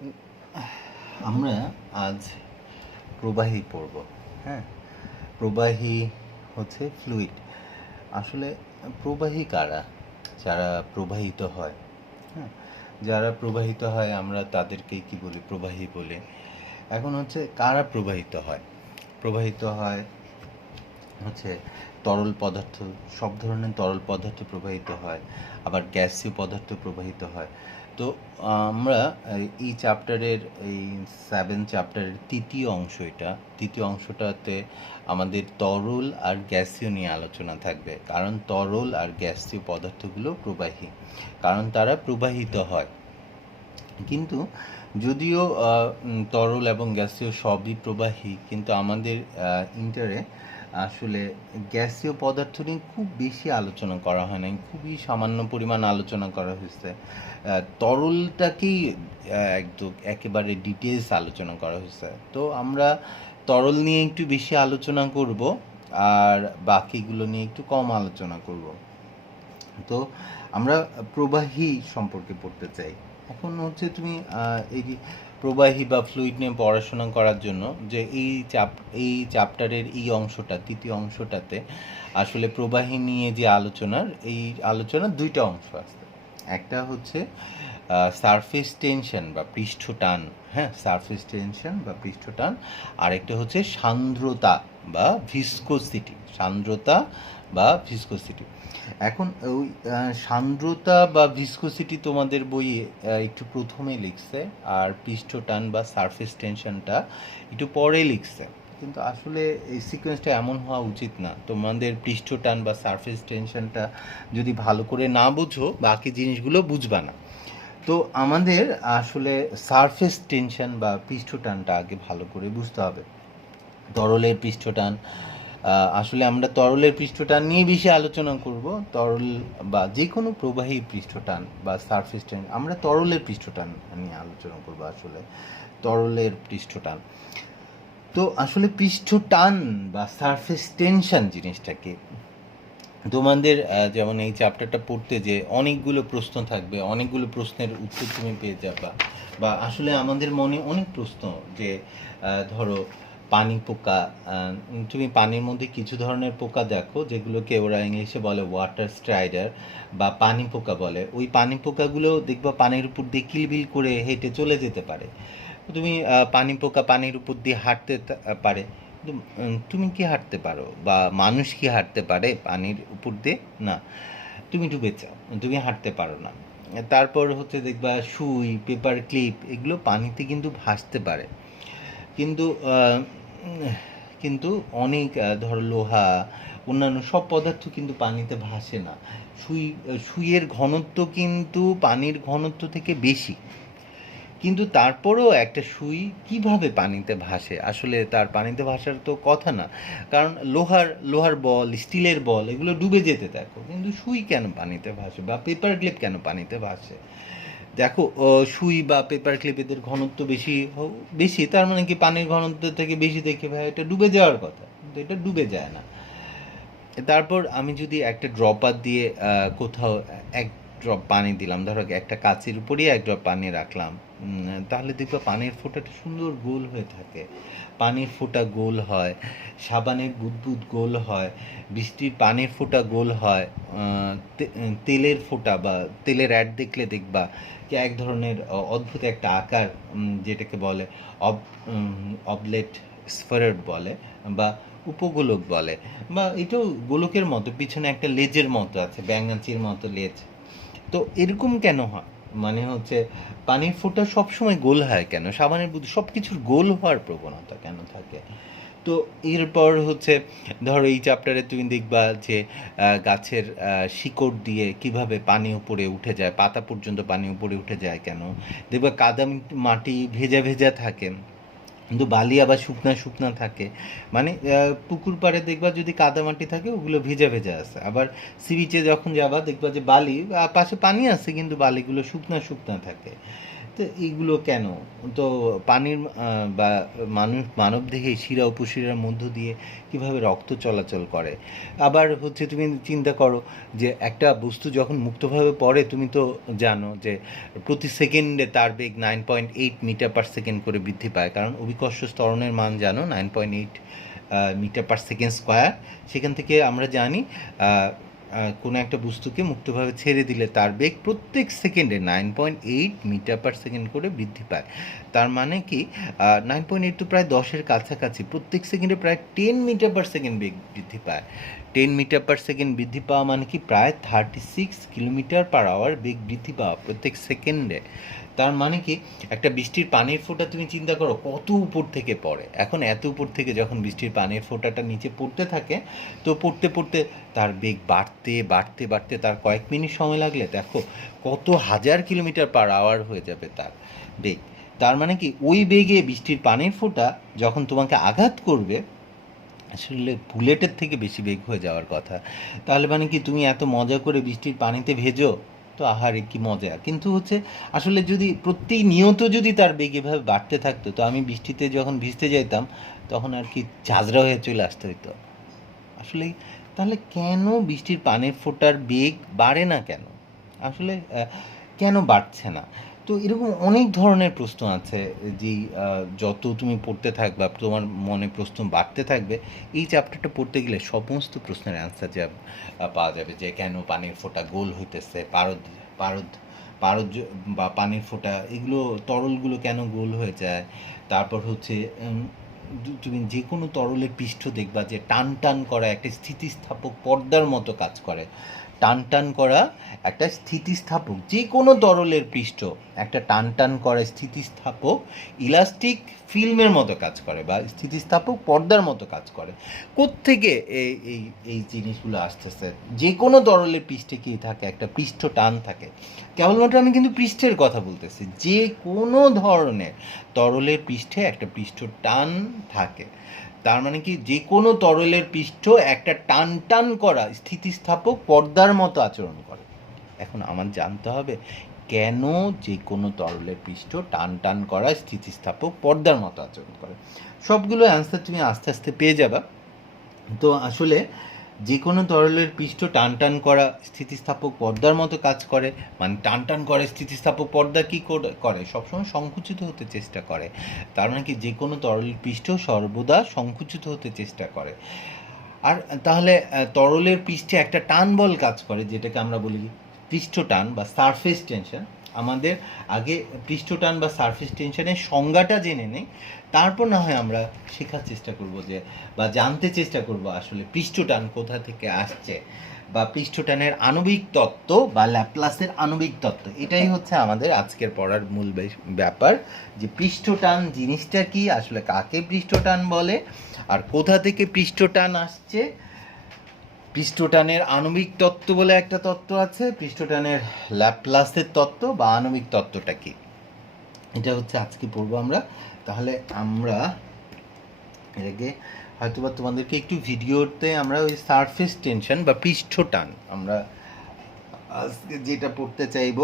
উম, আমরা আজ প্রবাহী পড়ব। হ্যাঁ, প্রবাহী হচ্ছে ফ্লুইড। আসলে প্রবাহী কারা? যারা প্রবাহিত হয়। হ্যাঁ, যারা প্রবাহিত হয় আমরা তাদেরকেই কি বলি? প্রবাহী বলে। এখন হচ্ছে কারা প্রবাহিত হয়? প্রবাহিত হয় হচ্ছে তরল পদার্থ, সব ধরনের তরল পদার্থ প্রবাহিত হয়, আবার গ্যাসীয় পদার্থ প্রবাহিত হয়। তো আমরা এই চ্যাপ্টারের এই 7 চ্যাপ্টারের তৃতীয় অংশটাতে আমাদের তরল আর গ্যাসীয় নিয়ে আলোচনা থাকবে। কারণ তরল আর গ্যাসীয় পদার্থগুলো প্রবাহী, কারণ তারা প্রবাহিত হয়। কিন্তু যদিও তরল এবং গ্যাসীয় সবই প্রবাহী, কিন্তু আমাদের ইন্টারে আসলে গ্যাসীয় পদার্থ নিয়ে খুব বেশি আলোচনা করা হয় নাই, খুবই সামান্য পরিমাণ আলোচনা করা হয়েছে। তরলটাকেই একদম একেবারে ডিটেলস আলোচনা করা হয়েছে। তো আমরা তরল নিয়ে একটু বেশি আলোচনা করব, আর বাকিগুলো নিয়ে একটু কম আলোচনা করব। তো আমরা প্রবাহী সম্পর্কে পড়তে চাই। এখন হচ্ছে তুমি এই প্রবাহী বা ফ্লুইড নিয়ে পড়াশোনা করার জন্য যে এই চ্যাপ্টারের এই অংশটা, তৃতীয় অংশটাতে আসলে প্রবাহী নিয়ে যে আলোচনার দুইটা অংশ আছে। একটা হচ্ছে সারফেস টেনশন বা পৃষ্ঠ টান। হ্যাঁ, সারফেস টেনশন বা পৃষ্ঠ টান। আরেকটা হচ্ছে সান্দ্রতা বা ভিসকোসিটি। এখন ওই সান্দ্রতা বা ভিসকোসিটি তোমাদের বইয়ে একটু প্রথমে লিখছে, আর পৃষ্ঠটান বা সারফেস টেনশনটা একটু পরে লিখছে। কিন্তু আসলে এই সিকোয়েন্সটা এমন হওয়া উচিত না। তোমাদের পৃষ্ঠটান বা সারফেস টেনশনটা যদি ভালো করে না বুঝো, বাকি জিনিসগুলো বুঝবা না। তো আমাদের আসলে সারফেস টেনশন বা পৃষ্ঠটানটা আগে ভালো করে বুঝতে হবে। তরলের পৃষ্ঠটান, আসলে আমরা তরলের পৃষ্ঠটান নিয়ে বেশি আলোচনা করব। তরল বা যে কোনো প্রবাহী পৃষ্ঠটান বা সারফেস টেন, আমরা তরলের পৃষ্ঠটান নিয়ে আলোচনা করব। আসলে তরলের পৃষ্ঠটান, তো আসলে পৃষ্ঠটান বা সারফেস টেনশন জিনিসটা কি? তোমাদের যেমন এই চ্যাপ্টারটা পড়তে যে অনেকগুলো প্রশ্ন থাকবে, অনেকগুলো প্রশ্নের উত্তর তুমি পেয়ে যাবা। বা আসলে আমাদের মনে অনেক প্রশ্ন যে ধরো পানি পোকা, তুমি পানির মধ্যে কিছু ধরনের পোকা দেখো যেগুলোকে ওরা ইংলিশে বলে ওয়াটার স্ট্রাইডার বা পানি পোকা বলে। ওই পানি পোকাগুলো দেখবা পানির উপর দিয়ে কিলবিল করে হেঁটে চলে যেতে পারে। তুমি পানি পোকা পানির উপর দিয়ে হাঁটতে পারে, কিন্তু তুমি কি হাঁটতে পারো? বা মানুষ কি হাঁটতে পারে পানির উপর দিয়ে? না, তুমি ডুবে যাও, তুমি হাঁটতে পারো না। তারপর হচ্ছে দেখবা সুই, পেপার ক্লিপ, এগুলো পানিতে কিন্তু ভাসতে পারে। কিন্তু উম, কিন্তু অনেক ধরো লোহা, অন্যান্য সব পদার্থ কিন্তু পানিতে ভাসে না। সুইয়ের ঘনত্ব কিন্তু পানির ঘনত্ব থেকে বেশি। কিন্তু তারপরেও একটা সুই কিভাবে পানিতে ভাসে? আসলে তার পানিতে ভাসার তো কথা না। কারণ লোহার বল, স্টিলের বল, এগুলো ডুবে যেতে দেখো, কিন্তু সুই কেন পানিতে ভাসে? বা পেপার ক্লিপ কেন পানিতে ভাসে? দেখো, সুই বা পেপার ক্লিপ এদের ঘনত্ব বেশি, তার মানে কি পানির ঘনত্ব থেকে বেশি দেখে ভাই এটা ডুবে যাওয়ার কথা, কিন্তু এটা ডুবে যায় না। তারপর আমি যদি একটা ড্রপার দিয়ে কোথাও এক ড্রপ পানি দিলাম, ধরো একটা কাচের উপরেই এক ড্রপ পানি রাখলাম, তাহলে দেখবে পানির ফোঁটাটা সুন্দর গোল হয়ে থাকে। পানির ফোঁটা গোল হয়, সাবানের বুদবুদ গোল হয়, বৃষ্টির পানির ফোঁটা গোল হয়, তেলের ফোঁটা বা তেলের অ্যাড দেখলে দেখবা যে এক ধরনের অদ্ভুত একটা আকার, যেটাকে বলে অবলেট স্ফেরয়েড বলে বা উপগোলক বলে, বা এটাও গোলকের মতো, পিছনে একটা লেজের মতো আছে, ব্যাঙাচির মতো লেজ। তো এরকম কেন হয়? মানে হচ্ছে পানির ফোঁটা সবসময় গোল হয় কেন? সাবানের বুদ্ধি সব কিছুর গোল হওয়ার প্রবণতা কেন থাকে? তো এরপর হচ্ছে ধরো এই চ্যাপ্টারে তুমি দেখবা যে গাছের শিকড় দিয়ে কিভাবে পানি উপরে উঠে যায়, পাতা পর্যন্ত পানি উপরে উঠে যায় কেন? দেখবা কাদা মাটি ভেজা ভেজা থাকে, কিন্তু বালি আবার শুকনা শুকনা থাকে, মানে পুকুর পাড়ে দেখবা যদি কাদামাটি থাকে ওগুলো ভেজা ভেজা আছে, আবার সি বিচে যখন যাবা দেখবা যে বালি পাশে পানি আছে কিন্তু বালিগুলো শুকনা শুকনা থাকে। তো এইগুলো কেন? তো পানির বা মানবদেহে শিরা উপশিরার মধ্য দিয়ে কিভাবে রক্ত চলাচল করে। আবার হচ্ছে তুমি চিন্তা করো যে একটা বস্তু যখন মুক্তভাবে পড়ে, তুমি তো জানো যে প্রতি সেকেন্ডে তার বেগ 9.8 মিটার পার সেকেন্ড করে বৃদ্ধি পায়, কারণ অভিকর্ষ ত্বরণের মান জানো 9.8 মিটার পার সেকেন্ড স্কোয়ার। সেখান থেকে আমরা জানি কোনো একটা বস্তুকে মুক্তভাবে ছেড়ে দিলে তার বেগ প্রত্যেক সেকেন্ডে 9.8 মিটার পার সেকেন্ড করে বৃদ্ধি পায়। তার মানে কি 9.8 তো প্রায় 10-এর কাছাকাছি, প্রত্যেক সেকেন্ডে প্রায় 10 মিটার পার সেকেন্ড বেগ বৃদ্ধি পায়। 10 মিটার পার সেকেন্ড বৃদ্ধি পাওয়া মানে কি প্রায় 36 কিলোমিটার পার আওয়ার বেগ বৃদ্ধি পাওয়া প্রত্যেক সেকেন্ডে। তার মানে কি একটা বৃষ্টির পানির ফোঁটা তুমি চিন্তা করো কত উপর থেকে পড়ে। এখন এত উপর থেকে যখন বৃষ্টির পানির ফোঁটাটা নিচে পড়তে থাকে, তো পড়তে পড়তে তার বেগ বাড়তে বাড়তে বাড়তে তার কয়েক মিনিট সময় লাগলে দেখো কত হাজার কিলোমিটার পার আওয়ার হয়ে যাবে তার বেগ। তার মানে কি ওই বেগে বৃষ্টির পানির ফোঁটা যখন তোমাকে আঘাত করবে, আসলে বুলেটের থেকে বেশি বেগ হয়ে যাওয়ার কথা। তাহলে মানে কি তুমি এত মজা করে বৃষ্টির পানিতে ভেজো, তো আহারে কি মজা। কিন্তু হচ্ছে আসলে যদি প্রতিনিয়ত যদি তার বেগ এভাবে বাড়তে থাকতো, তো আমি বৃষ্টিতে যখন ভিজতে যেতাম তখন আর কি ঝাঁঝরা হয়ে চলে আসতে হইতো আসলে। তাহলে কেন বৃষ্টির পানির ফোঁটার বেগ বাড়ে না কেন? আসলে কেন বাড়ছে না? তো এরকম অনেক ধরনের প্রশ্ন আছে, যেই যত তুমি পড়তে থাকবা তোমার মনে প্রশ্ন বাড়তে থাকবে। এই চ্যাপ্টারটা পড়তে গেলে সমস্ত প্রশ্নের অ্যান্সার পাওয়া যাবে, যে কেন পানির ফোঁটা গোল হইতেছে, পারদ পারদ পারদ বা পানির ফোঁটা এগুলো তরলগুলো কেন গোল হয়ে যায়। তারপর হচ্ছে তুমি যে কোনো তরলের পৃষ্ঠ দেখবা যে টান টান করা একটা স্থিতিস্থাপক পর্দার মতো কাজ করে। টান টান করা একটা স্থিতিস্থাপক, যে কোনো তরলের পৃষ্ঠ একটা টান টান করা স্থিতিস্থাপক ইলাস্টিক ফিল্মের মতো কাজ করে বা স্থিতিস্থাপক পর্দার মতো কাজ করে। কোত্থেকে এই এই এই জিনিসগুলো আসতেছে? যে কোনো তরলের পৃষ্ঠে কি থাকে? একটা পৃষ্ঠ টান থাকে। কেবলমাত্র আমি কিন্তু পৃষ্ঠের কথা বলতেছি, যে কোনো ধরনের তরলের পৃষ্ঠে একটা পৃষ্ঠ টান থাকে। তার মানে কি যে কোনো তরলের পৃষ্ঠ একটা টান টান করা স্থিতিস্থাপক পর্দার মতো আচরণ করে। এখন আমার জানতে হবে কেন যে কোনো তরলের পৃষ্ঠ টান টান করা স্থিতিস্থাপক পর্দার মতো আচরণ করে। সবগুলো অ্যান্সার তুমি আস্তে আস্তে পেয়ে যাবা। তো আসলে যে কোনো তরলের পৃষ্ঠ টান টান করা স্থিতিস্থাপক পর্দার মতো কাজ করে, মানে টান টান করে স্থিতিস্থাপক পর্দা কী করে সবসময় সংকুচিত হতে চেষ্টা করে। তার মানে কি যে কোনো তরলের পৃষ্ঠ সর্বদা সংকুচিত হতে চেষ্টা করে। আর তাহলে তরলের পৃষ্ঠে একটা টান বল কাজ করে, যেটাকে আমরা বলি পৃষ্ঠ টান বা সারফেস টেনশন। আমাদের আগে পৃষ্ঠ টান বা সারফেস টেনশনের সংজ্ঞাটা জেনে নেই, তারপর না হয় আমরা শেখার চেষ্টা করব যে বা জানতে চেষ্টা করব আসলে পৃষ্ঠ টান কোথা থেকে আসছে, বা পৃষ্ঠটানের আণবিক তত্ত্ব বা ল্যাপ্লাসের আণবিক তত্ত্ব। এটাই হচ্ছে আমাদের আজকের পড়ার মূল ব্যাপার, যে পৃষ্ঠটান জিনিসটা কি, আসলে কাকে পৃষ্ঠটান বলে, আর কোথা থেকে পৃষ্ঠটান আসছে। পৃষ্ঠটানের আণবিক তত্ত্ব বলে একটা তত্ত্ব আছে, পৃষ্ঠটানের ল্যাপ্লাসের তত্ত্ব বা আণবিক তত্ত্বটা কি, এটা হচ্ছে আজকে পড়বো আমরা। তাহলে আমরা এর আগে হয়তোবা তোমাদেরকে একটু ভিডিওতে আমরা ওই সারফেস টেনশন বা পৃষ্ঠটান আমরা আজকে যেটা পড়তে চাইব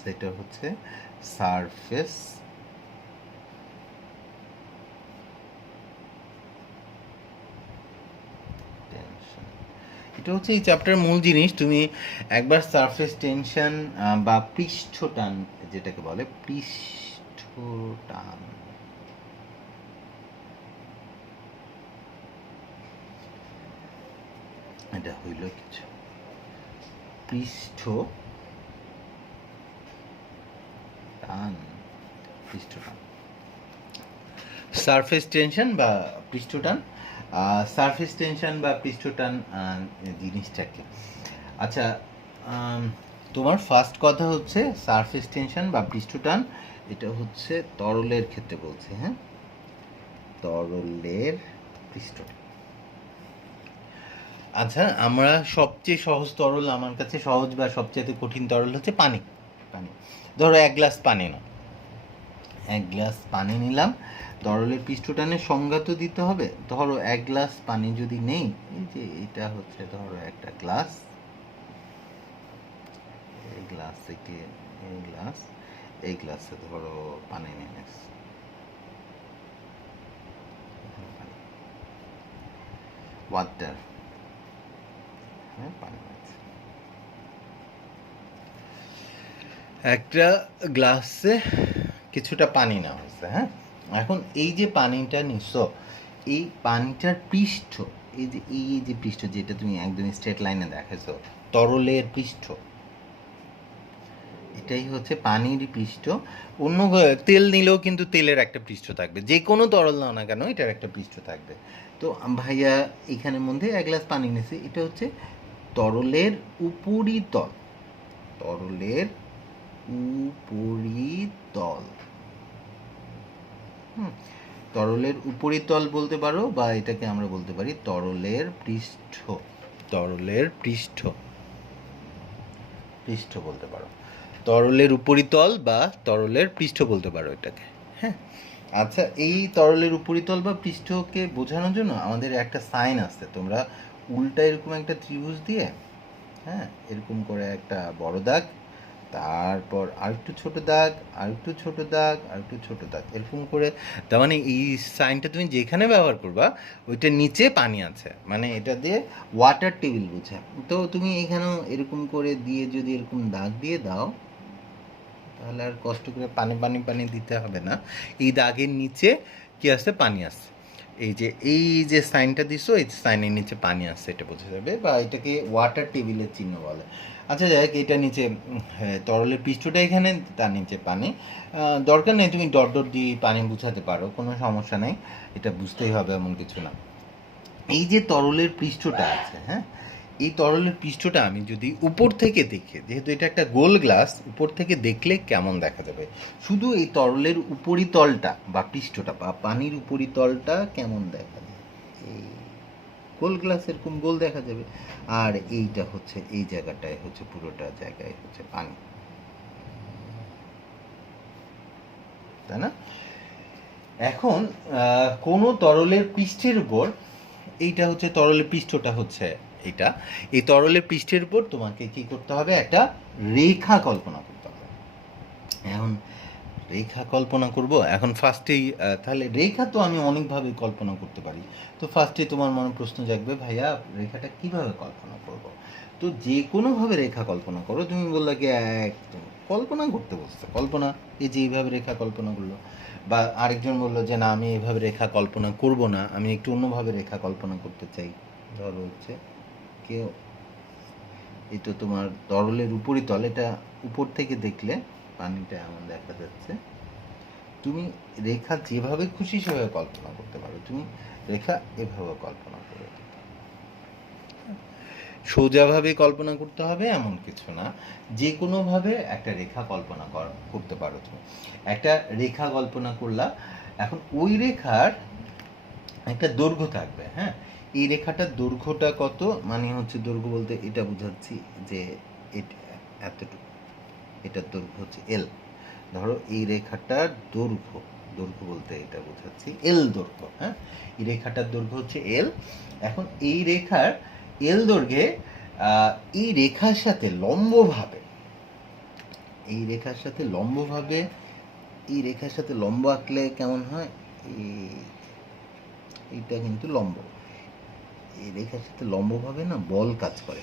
সেটা হচ্ছে সারফেস টেনশন। এটা হচ্ছে এই চ্যাপ্টারের মূল জিনিস। তুমি একবার সারফেস টেনশন বা পৃষ্ঠটান যেটাকে বলে পৃষ্ঠটান, এটা হইল কিছু পৃষ্ঠ টান, পৃষ্ঠটান, সারফেস টেনশন বা পৃষ্ঠটান। সারফেস টেনশন বা পৃষ্ঠটান জিনিসটা কি? আচ্ছা, তোমার ফার্স্ট কথা হচ্ছে সারফেস টেনশন বা পৃষ্ঠটান, এটা হচ্ছে তরলের ক্ষেত্রে বলছে। হ্যাঁ, তরলের পৃষ্ঠটান। আচ্ছা, আমরা সবচেয়ে সহজ তরল, আমার কাছে সহজ বা সবচেয়ে কঠিন তরল হচ্ছে পানি। পানি ধরো 1 গ্লাস পানি নাও, 1 গ্লাস পানি নিলাম। তরলের পৃষ্ঠটানের সংজ্ঞা তো দিতে হবে। ধরো 1 গ্লাস পানি যদি নেই, এই যে এটা হচ্ছে ধরো একটা গ্লাস, এই গ্লাস থেকে এই গ্লাসে ধরো পানি নিয়ে ওয়াটার, হ্যাঁ পানি আছে। একটা গ্লাসে কিছুটা পানি নেওয়া হয়েছে, হ্যাঁ। এখন এই যে পানিটা নিচ্ছ, এই পানিটার পৃষ্ঠ, এই যে পৃষ্ঠ যেটা তুমি একদম স্ট্রেট লাইনে দেখাইছো, তরলের পৃষ্ঠ, এটাই হচ্ছে পানির পৃষ্ঠ। অন্য তেল নিলেও কিন্তু তেলের একটা পৃষ্ঠ থাকবে, যে কোনো তরল নাও না কেন এটার একটা পৃষ্ঠ থাকবে। তো ভাইয়া এখানের মধ্যে 1 গ্লাস পানি নিয়েছে, এটা হচ্ছে তরলের উপরিতল, তরলের উপরিতল। তরলের উপরিতল বলতে পারো, বা এটাকে আমরা বলতে পারি তরলের পৃষ্ঠ, তরলের পৃষ্ঠ, পৃষ্ঠ বলতে পারো, তরলের উপরিতল বা তরলের পৃষ্ঠ বলতে পারো এটাকে, হ্যাঁ। আচ্ছা, এই তরলের উপরিতল বা পৃষ্ঠকে বোঝানোর জন্য আমাদের একটা সাইন আছে, তোমরা উল্টা এরকম একটা ত্রিভুজ দিয়ে, হ্যাঁ, এরকম করে একটা বড় দাগ, তারপর আরেকটু ছোট দাগ, আরেকটু ছোট দাগ, আরেকটু ছোট দাগ, এরকম করে। তার মানে এই সাইনটা তুমি যেখানে ব্যবহার করবা ওইটার নিচে পানি আছে, মানে এটা দিয়ে ওয়াটার টেবিল বোঝায়। তো তুমি এখানেও এরকম করে দিয়ে যদি এরকম দাগ দিয়ে দাও, তাহলে আর কষ্ট করে পানি পানি পানি দিতে হবে না। এই দাগের নিচে কি আছে? পানি আছে। এই যে সাইনটা দিছো, এই সাইনের নিচে পানি আছে, এটা বোঝা যাবে, বা এটাকে ওয়াটার টেবিলের চিহ্ন বলে। আচ্ছা যাই হোক, এটা নিচে তরলের পৃষ্ঠটা এখানে, তার নিচে পানি। দরকার নেই তুমি ডট ডট দিয়ে পানি বুঝাতে পারো, কোনো সমস্যা নেই, এটা বুঝতেই হবে এমন কিছু না। এই যে তরলের পৃষ্ঠটা আছে, হ্যাঁ, এই তরলের পৃষ্ঠটা আমি যদি উপর থেকে দেখি, যেহেতু এটা একটা গোল গ্লাস, উপর থেকে দেখলে কেমন দেখা যাবে? শুধু এই তরলের উপরিতলটা বা পৃষ্ঠটা বা পানির উপরিতলটা কেমন দেখা যায়? এই গোল গ্লাস এরকম গোল দেখা যাবে, আর এইটা হচ্ছে, এই জায়গাটায় হচ্ছে, পুরোটা জায়গায় হচ্ছে পানি, তাই না? এখন কোনো তরলের পৃষ্ঠের উপর, এইটা হচ্ছে তরলের পৃষ্ঠটা হচ্ছে এটা, এই তরলের পৃষ্ঠের উপর তোমাকে কি করতে হবে? একটা রেখা কল্পনা করতে হবে। এখন রেখা কল্পনা করব, এখন ফার্স্টেই তাহলে রেখা তো আমি অনেকভাবে কল্পনা করতে পারি। তো ফার্স্টে তোমার মনে প্রশ্ন জাগবে, ভাইয়া রেখাটা কিভাবে কল্পনা করব? তো যে কোনোভাবে রেখা কল্পনা করো। তুমি বললা কি একদম কল্পনা করতে বলছো, কল্পনা, এই যে এইভাবে রেখা কল্পনা করলো। বা আরেকজন বললো যে না, আমি এইভাবে রেখা কল্পনা করব না, আমি একটু অন্যভাবে রেখা কল্পনা করতে চাই। ধরো হচ্ছে কেউ, এই তো তোমার তরলের উপরিতল, এটা উপর থেকে দেখলে পানিটা এমন দেখা যাচ্ছে। তুমি রেখা যেভাবে খুশি সেভাবে কল্পনা করতে পারো। তুমি রেখা এভাবে কল্পনা করো, সোজাভাবে কল্পনা করতে হবে এমন কিছু না, যে কোনোভাবে একটা রেখা কল্পনা করতে পারো। তুমি একটা রেখা কল্পনা করলা, এখন ওই রেখার একটা দৈর্ঘ্য থাকবে, হ্যাঁ। এই রেখাটার দৈর্ঘ্যটা কত? মানে হচ্ছে দৈর্ঘ্য বলতে এটা বুঝাচ্ছি যে এতটুকু, এটার দৈর্ঘ্য হচ্ছে এল। ধরো এই রেখাটার দৈর্ঘ্য, দৈর্ঘ্য বলতে এটা বোঝাচ্ছি এল দৈর্ঘ্য, হ্যাঁ। এই রেখাটার দৈর্ঘ্য হচ্ছে এল। এখন এই রেখার এল দৈর্ঘ্যে এই রেখার সাথে লম্বভাবে, এই রেখার সাথে লম্বভাবে, এই রেখার সাথে লম্ব আঁকলে কেমন হয়? এইটা কিন্তু লম্ব, এই রেখার সাথে লম্বভাবে না বল কাজ করে।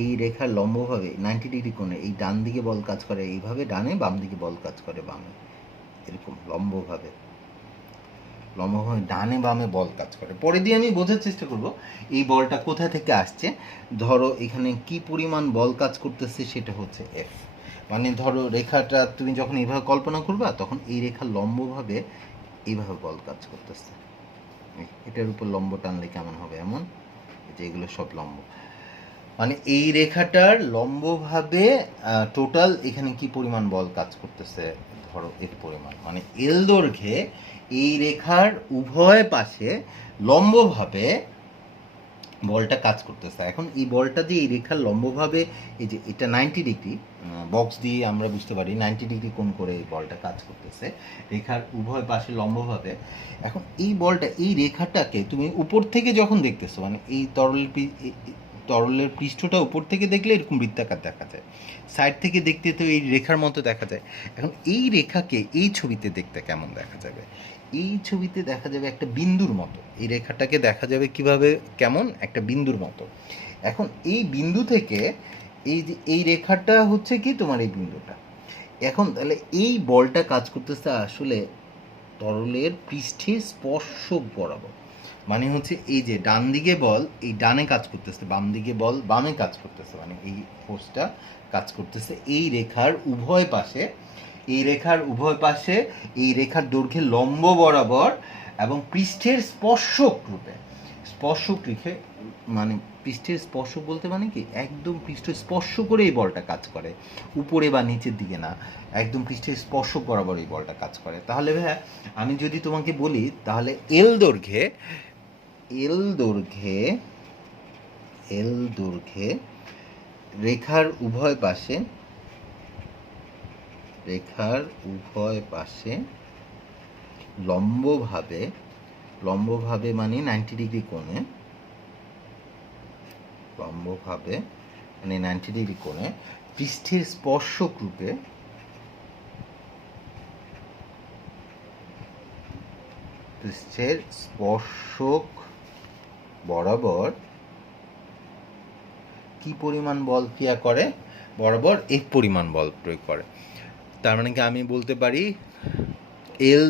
এই রেখার লম্বভাবে 90 ডিগ্রি কোণে এই ডান দিকে বল কাজ করে এইভাবে ডানে, বাম দিকে বল কাজ করে বামে, এরকম লম্বভাবে, লম্বভাবে ডানে বামে বল কাজ করে। পরে দিয়ে আমি বোঝার চেষ্টা করব এই বলটা কোথা থেকে আসছে। ধরো এখানে কি পরিমাণ বল কাজ করতেছে, সেটা হচ্ছে এফ। মানে ধরো রেখাটা তুমি যখন এইভাবে কল্পনা করবা, তখন এই রেখা লম্বভাবে এইভাবে বল কাজ করতেছে। এটার উপর লম্ব টানলে কেমন হবে? এমন, যে এগুলো সব লম্ব, মানে এই রেখাটার লম্বভাবে টোটাল এখানে কি পরিমাণ বল কাজ করতেছে, ধরো এর পরিমাণ, মানে এল দৈর্ঘ্যে এই রেখার উভয় পাশে লম্বভাবে বলটা কাজ করতেছে। এখন এই বলটা দিয়ে এই রেখার লম্বভাবে, এই যে এটা 90 ডিগ্রি বক্স দিয়ে আমরা বুঝতে পারি 90 ডিগ্রি কোণ করে এই বলটা কাজ করতেছে রেখার উভয় পাশে লম্বভাবে। এখন এই বলটা এই রেখাটাকে তুমি উপর থেকে যখন দেখতেছো, মানে এই তরলের পৃষ্ঠটা উপর থেকে দেখলে এরকম বৃত্তাকার দেখা যায়, সাইড থেকে দেখতে তো এই রেখার মতো দেখা যায়। এখন এই রেখাকে এই ছবিতে দেখতে কেমন দেখা যাবে? এই ছবিতে দেখা যাবে একটা বিন্দুর মতো। এই রেখাটাকে দেখা যাবে কিভাবে, কেমন একটা বিন্দুর মতো। এখন এই বিন্দু থেকে এই যে এই রেখাটা হচ্ছে কি তোমার এই বিন্দুটা। এখন তাহলে এই বলটা কাজ করতেছে আসলে তরলের পৃষ্ঠে স্পর্শক বরাবর। মানে হচ্ছে এই যে ডান দিকে বল এই ডানে কাজ করতেছে, বাম দিকে বল বামে কাজ করতেছে, মানে এই ফোর্সটা কাজ করতেছে এই রেখার উভয় পাশে। এই রেখার উভয় পাশে এই রেখার দৈর্ঘ্যে লম্ব বরাবর এবং পৃষ্ঠের স্পর্শক রূপে। স্পর্শক রেখে মানে পৃষ্ঠের স্পর্শক বলতে মানে কি একদম পৃষ্ঠ স্পর্শ করে এই বলটা কাজ করে, উপরে বা নিচের দিকে না, একদম পৃষ্ঠের স্পর্শক বরাবর এই বলটা কাজ করে। তাহলে ভাইয়া আমি যদি তোমাকে বলি, তাহলে এল দৈর্ঘ্যে এল দৈর্ঘ্যে এল দৈর্ঘ্যে রেখার উভয় পাশে লম্বভাবে মানে 90 ডিগ্রি কোণে, লম্বভাবে মানে 90 ডিগ্রি কোণে পৃষ্ঠের স্পর্শক রূপে পৃষ্ঠের স্পর্শক বরাবর কি পরিমাণ বল ক্রিয়া করে? বরাবর এক পরিমাণ বল প্রয়োগ করে। তার মানে কি আমি বলতে পারি এল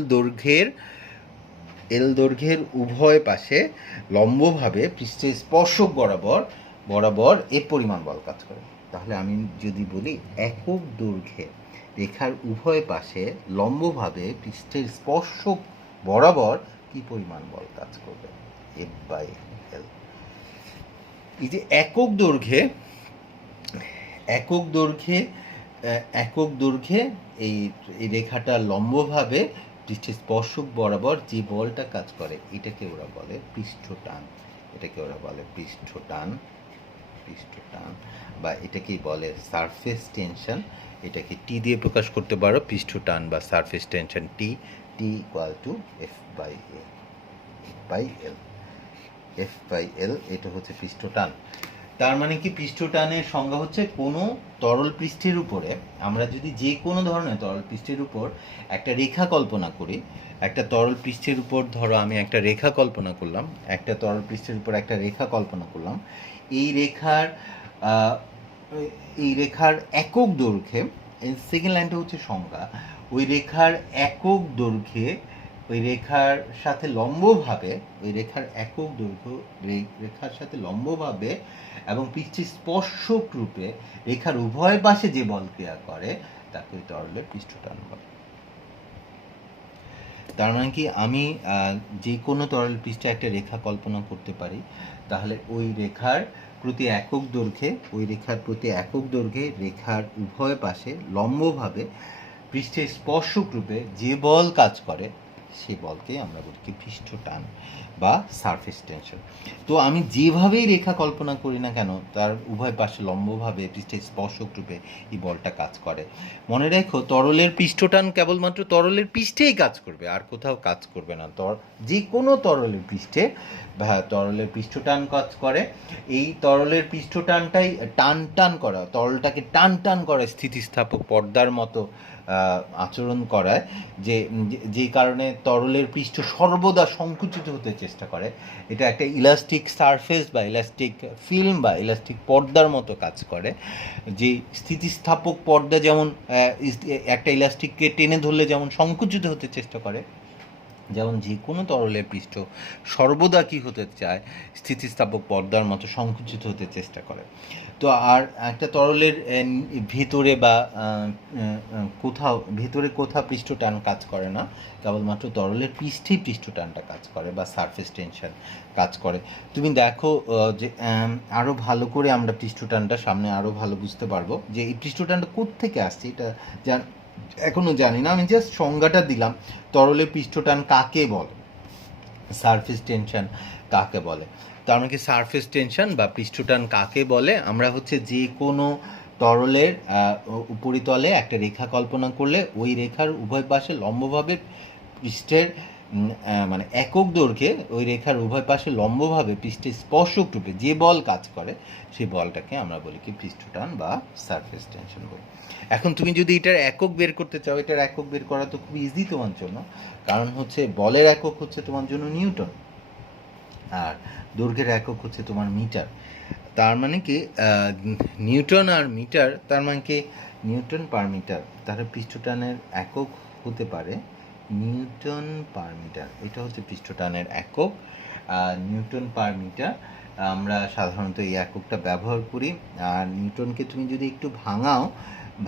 দৈর্ঘ্যের উভয় পাশে লম্বভাবে পৃষ্ঠের স্পর্শক বরাবর এক পরিমাণ বল কাজ করে। তাহলে আমি যদি বলি একক দৈর্ঘ্যে রেখার উভয় পাশে লম্বভাবে পৃষ্ঠের স্পর্শক বরাবর কি পরিমাণ বল কাজ করবে? F by L. এই যে একক দৈর্ঘ্যে এই রেখাটা লম্বভাবে পৃষ্ঠের স্পর্শক বরাবর যে বলটা কাজ করে এটাকে ওরা বলে পৃষ্ঠটান। পৃষ্ঠটান বা এটাকেই বলে সারফেস টেনশন। এটাকে টি দিয়ে প্রকাশ করতে পারো, পৃষ্ঠটান বা surface tension. T equal to F by L. এটা হচ্ছে পৃষ্ঠটান। তার মানে কি পৃষ্ঠটানের সংজ্ঞা হচ্ছে কোনো তরল পৃষ্ঠের উপরে আমরা যদি যে কোনো ধরনের তরল পৃষ্ঠের উপর একটা রেখা কল্পনা করি, একটা তরল পৃষ্ঠের উপর ধরো আমি একটা রেখা কল্পনা করলাম, এই রেখার একক দৈর্ঘ্যে, সেকেন্ড লাইনটা হচ্ছে সংজ্ঞা, ওই রেখার একক দৈর্ঘ্যে ওই রেখার সাথে লম্বভাবে এবং পৃষ্ঠের স্পর্শক রূপে রেখার উভয় পাশে যে বল ক্রিয়া করে তাকে তরলের পৃষ্ঠটান বলে। তার মানে কি আমি যে কোনো তরল পৃষ্ঠে একটা রেখা কল্পনা করতে পারি, তাহলে ওই রেখার প্রতি একক দৈর্ঘ্যে রেখার উভয় পাশে লম্বভাবে পৃষ্ঠের স্পর্শক রূপে যে বল কাজ করে সেই বলকে আমরা বলি কি পৃষ্ঠটান বা সারফেস টেনশন। তো আমি যেভাবেই রেখা কল্পনা করি না কেন তার উভয় পাশে লম্বভাবে পৃষ্ঠের স্পর্শক রূপে এই বলটা কাজ করে। মনে রেখো তরলের পৃষ্ঠটান কেবলমাত্র তরলের পৃষ্ঠেই কাজ করবে, আর কোথাও কাজ করবে না। যে কোনো তরলের পৃষ্ঠে তরলের পৃষ্ঠটান কাজ করে। এই তরলের পৃষ্ঠটানটাই টান করা, তরলটাকে টান করা স্থিতিস্থাপক পর্দার মতো আচরণ করায়, যে কারণে তরলের পৃষ্ঠ সর্বদা সংকুচিত হতে চেষ্টা করে। এটা একটা ইলাস্টিক সারফেস বা ইলাস্টিক ফিল্ম বা ইলাস্টিক পর্দার মতো কাজ করে। যে স্থিতিস্থাপক পর্দা যেমন একটা ইলাস্টিককে টেনে ধরলে যেমন সংকুচিত হতে চেষ্টা করে, যেমন যে কোনো তরলের পৃষ্ঠ সর্বদা কী হতে চায়, স্থিতিস্থাপক পর্দার মতো সংকুচিত হতে চেষ্টা করে। তো আর একটা তরলের ভেতরে বা কোথাও পৃষ্ঠটান কাজ করে না, কেবলমাত্র তরলের পৃষ্ঠেই পৃষ্ঠটানটা কাজ করে বা সারফেস টেনশন কাজ করে। তুমি দেখো যে আরও ভালো করে আমরা পৃষ্ঠটানটা সামনে আরও ভালো বুঝতে পারবো যে এই পৃষ্ঠটানটা কোত্থেকে আসছে এটা এখনো জানি না, আমি জাস্ট সংজ্ঞাটা দিলাম। তরলের পৃষ্ঠটান কাকে বলে, সারফেস টেনশন কাকে বলে। তার মানে কি সারফেস টেনশন বা পৃষ্ঠটান কাকে বলে? আমরা হচ্ছে যে কোনো তরলের উপরিতলে একটা রেখা কল্পনা করলে ওই রেখার উভয় পাশে লম্বভাবে পৃষ্ঠের মানে একক দৈর্ঘ্যে ওই রেখার উভয় পাশে লম্বভাবে পৃষ্ঠে স্পর্শক রূপে যে বল কাজ করে সেই বলটাকে আমরা বলি কি পৃষ্ঠটান বা সারফেস টেনশন বলি। এখন তুমি যদি এটার একক বের করতে চাও, এটার একক বের করা তো খুব ইজি তোমার জন্য, কারণ হচ্ছে বলের একক হচ্ছে তোমার জন্য নিউটন আর দৈর্ঘ্যের একক হচ্ছে তোমার মিটার। তার মানে কি নিউটন আর মিটার, তার মানে কি নিউটন পার মিটার, তাহলে পৃষ্ঠটানের একক হতে পারে নিউটন পার মিটার। এটা হচ্ছে পৃষ্ঠটানের একক নিউটন পার মিটার। আমরা সাধারণত এই এককটা ব্যবহার করি। আর নিউটনকে তুমি যদি একটু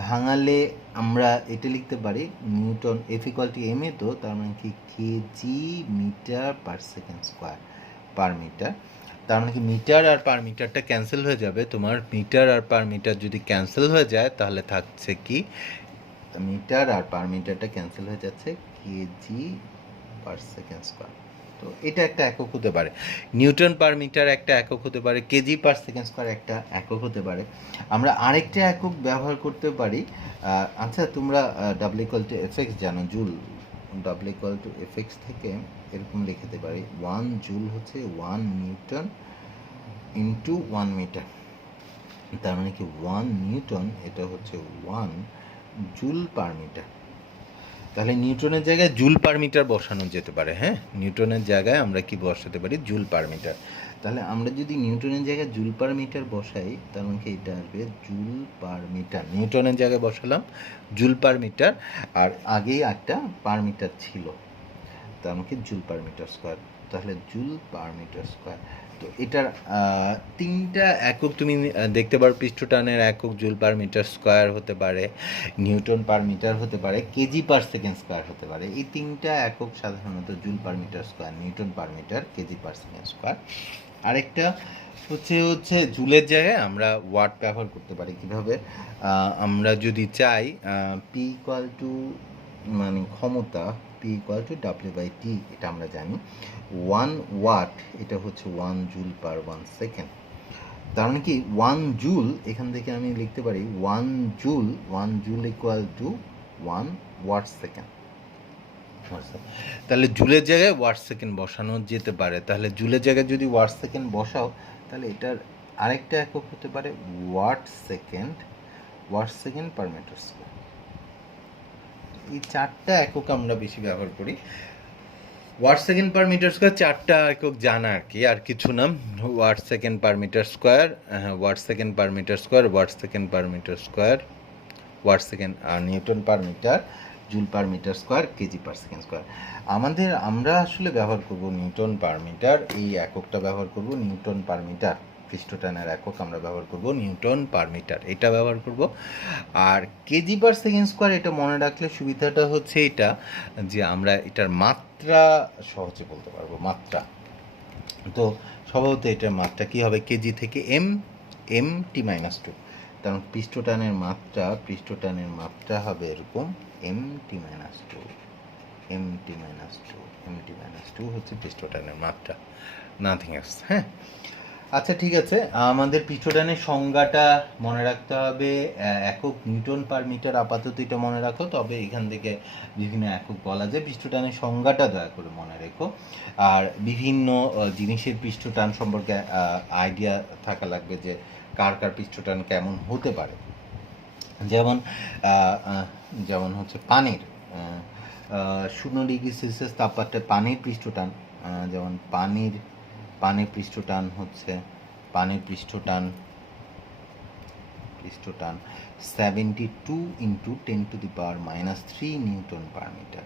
ভাঙালে আমরা এটা লিখতে পারি নিউটন F=m এ, তো তার মানে কি KG metre per second square per metre. তার মানে কি মিটার আর পার মিটারটা ক্যান্সেল হয়ে যাবে। তোমার মিটার আর পার মিটার যদি ক্যান্সেল হয়ে যায় তাহলে থাকছে কি মিটার আর পার মিটারটা ক্যান্সেল হয়ে যাচ্ছে কেজি পার সেকেন্ড স্কোয়ার। তো এটা একটা একক হতে পারে, নিউটন পার মিটার একটা একক হতে পারে, কেজি পার সেকেন্ড স্কোয়ার একটা একক হতে পারে। আমরা আরেকটা একক ব্যবহার করতে পারি। আচ্ছা তোমরা W=Fx জানো, জুল। W=Fx থেকে এরকম লিখতে পারি 1 জুল হচ্ছে 1 নিউটন ইন্টু 1 মিটার। তার মানে কি 1 নিউটন এটা হচ্ছে 1 জুল পার মিটার। তাহলে নিউটনের জায়গায় জুল পার মিটার বসানো যেতে পারে। হ্যাঁ, নিউটনের জায়গায় আমরা কি বসাতে পারি জুল পার মিটার। তাহলে আমরা যদি নিউটনের জায়গায় জুল পার মিটার বসাই তার মানে এটা আসবে জুল পার মিটার। নিউটনের জায়গায় বসালাম জুল পার মিটার, আর আগেই একটা পার মিটার ছিল, তার মানে জুল পার মিটার স্কোয়ার। তাহলে জুল পার মিটার স্কোয়ার। তো এটার তিনটা একক তুমি দেখতে পারো, পৃষ্ঠটানের একক জুল পার মিটার স্কোয়ার হতে পারে, নিউটন পার মিটার হতে পারে, কেজি পার সেকেন্ড স্কোয়ার হতে পারে। এই তিনটা একক সাধারণত joule per metre square, newton per metre, KG per second square. আরেকটা হচ্ছে জুলের জায়গায় আমরা ওয়াট ব্যবহার করতে পারি। কীভাবে? আমরা যদি চাই P= মানে ক্ষমতা, P=W/T, এটা আমরা জানি 1 ওয়াট এটা হচ্ছে 1 জুল পার 1 সেকেন্ড। তার মানে কি 1 জুল, এখান থেকে আমি লিখতে পারি 1 জুল = 1 ওয়াট সেকেন্ড। তাহলে জুলের জায়গায় ওয়াট সেকেন্ড বসানো যেতে পারে। তাহলে জুলের জায়গায় যদি ওয়াট সেকেন্ড বসাও তাহলে এটার আরেকটা একক হতে পারে watt second per metre square. এই চারটা একক আমরা বেশি ব্যবহার করি। Watt second per metre square চারটা একক জানা আর কি, আর কিছু নাম watt second per metre square, watt second per metre square, watt second per metre square, watt second আর newton per metre, joule per metre square, KG per second square. আমরা আসলে ব্যবহার করব নিউটন পার মিটার, এই এককটা ব্যবহার করব Newton per metre. পৃষ্ঠটানের একক আমরা ব্যবহার করব নিউটন পার মিটার, এটা ব্যবহার করব। আর কেজি পার সেকেন্ড স্কোয়ার এটা মনে রাখলে সুবিধাটা হচ্ছে এটা যে আমরা এটার মাত্রা সহজে বলতে পারবো, মাত্রা। তো স্বভাবত এটার মাত্রা কি হবে? কেজি থেকে mt-2। কারণ পৃষ্ঠটানের মাত্রা হবে এরকম mt-2, mt-2 হচ্ছে পৃষ্ঠটানের মাত্রা, নাথিং এলস। হ্যাঁ, আচ্ছা ঠিক আছে, আমাদের পৃষ্ঠটানের সংজ্ঞাটা মনে রাখতে হবে একক নিউটন পার মিটার। আপাতত এটা মনে রাখো, তবে এখান থেকে বিভিন্ন একক বলা যায়। পৃষ্ঠটানের সংজ্ঞাটা দয়া করে মনে রেখো। আর বিভিন্ন জিনিসের পৃষ্ঠটান সম্পর্কে আইডিয়া থাকা লাগবে যে কার পৃষ্ঠটান কেমন হতে পারে। যেমন হচ্ছে পানির 0 ডিগ্রি সেলসিয়াস তাপমাত্রায় পানির পৃষ্ঠটান, যেমন পানির পৃষ্ঠটান হচ্ছে পৃষ্ঠটান 72 × 10⁻³ নিউটন পার মিটার।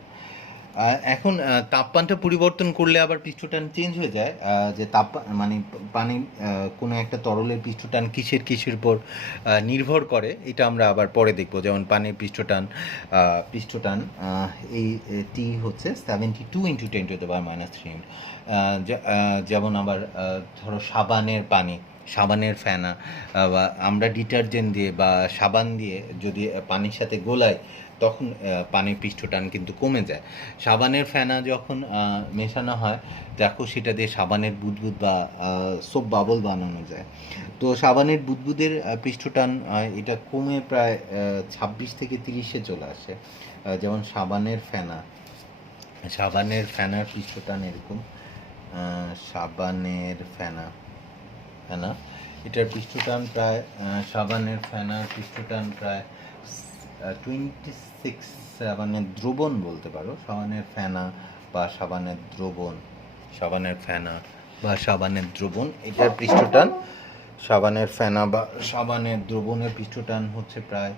এখন তাপমাত্রা পরিবর্তন করলে আবার পৃষ্ঠটান চেঞ্জ হয়ে যায়। যে মানে পানির কোনো একটা তরলের পৃষ্ঠটান কিসের উপর নির্ভর করে এটা আমরা আবার পরে দেখব। যেমন পানির পৃষ্ঠটান এই টি হচ্ছে 72 × 10⁻³ যেমন আবার ধরো সাবানের পানি, সাবানের ফেনা বা আমরা ডিটারজেন্ট দিয়ে বা সাবান দিয়ে যদি পানির সাথে গোলাই তখন পানির পৃষ্ঠটান কিন্তু কমে যায়। সাবানের ফেনা যখন মেশানো হয় দেখো সেটা দিয়ে সাবানের বুদবুদ বা সোপ বাবল বানানো যায়। তো সাবানের বুদবুদের পৃষ্ঠটান এটা কমে প্রায় 26 থেকে 30-এ চলে আসে। যেমন সাবানের ফেনার পৃষ্ঠটান এরকম, সাবানের ফেনা এটার পৃষ্ঠটান প্রায় সাবানের ফেনার পৃষ্ঠটান প্রায় 26, সাবানের দ্রবণ বলতে পারো, সাবানের ফেনা বা সাবানের দ্রবণ এটার পৃষ্ঠটান, সাবানের ফেনা বা সাবানের দ্রবণের পৃষ্ঠটান হচ্ছে প্রায়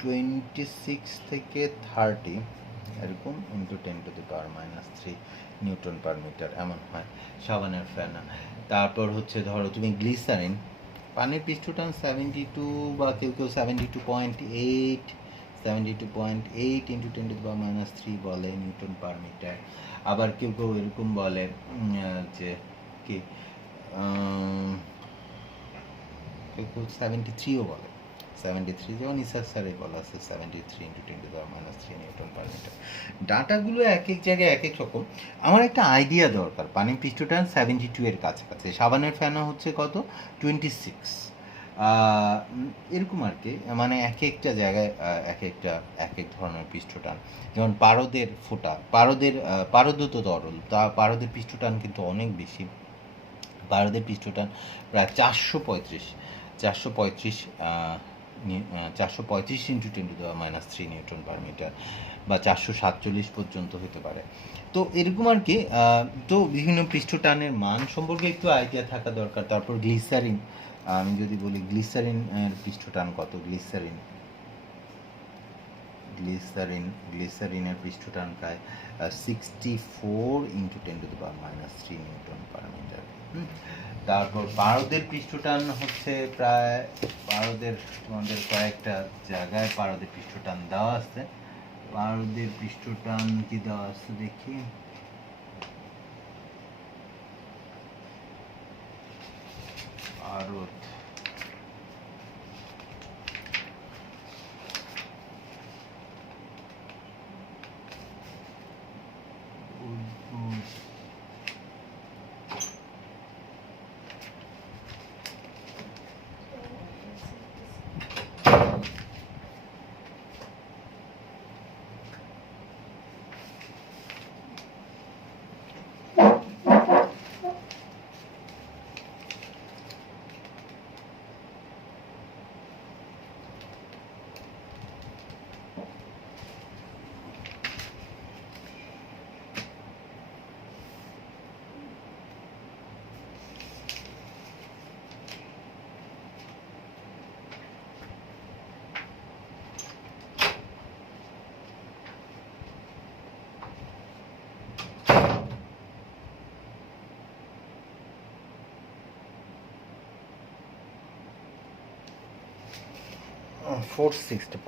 26 থেকে 30 এরকম ইন্টু 10⁻³ নিউটন পার মিটার এমন হয় সাবানের ফেনা। তারপর হচ্ছে ধরো তুমি গ্লিসারিন, পানির পৃষ্ঠটান 72 বা কেউ 72.8 ইন্টু 10⁻³ বলে নিউটন পার মিটার। আবার কেউ এরকম বলে যে কি কেউ 73ও বলে, 73 যেমন ইসার স্যারে বলা আছে 73 ইন্টু 10⁻³ নিউটন পার মিটার। ডাটাগুলো এক এক জায়গায় এক এক রকম। আমার একটা আইডিয়া দরকার, পানির পৃষ্ঠটান 72 এর কাছাকাছি, সাবানের ফেনা হচ্ছে কত 26 এরকম আর কি। মানে এক একটা জায়গায় এক এক ধরনের পৃষ্ঠটান। যেমন পারদ তো তরল, তা পারদের পৃষ্ঠটান কিন্তু অনেক বেশি। পারদের পৃষ্ঠটান প্রায় 435 ইন্টু 10⁻³ নিউটন পার মিটার বা 447 পর্যন্ত হতে পারে। তো এরকম আর কি। তো বিভিন্ন পৃষ্ঠটানের মান সম্পর্কে একটু আইডিয়া থাকা দরকার। তারপর গ্লিসারিন, আমি যদি বলি গ্লিসারিনের পৃষ্ঠটান কত, গ্লিসারিনের পৃষ্ঠটান প্রায় 64 ইন্টু 10⁻³ নিউটন পার মিটার। তারপর পারদের পৃষ্ঠটান হচ্ছে প্রায়, তোমাদের কয়েকটা জায়গায় পারদের পৃষ্ঠটান দেওয়া আছে। পারদের পৃষ্ঠটান কি দেওয়া আছে দেখি, পারদ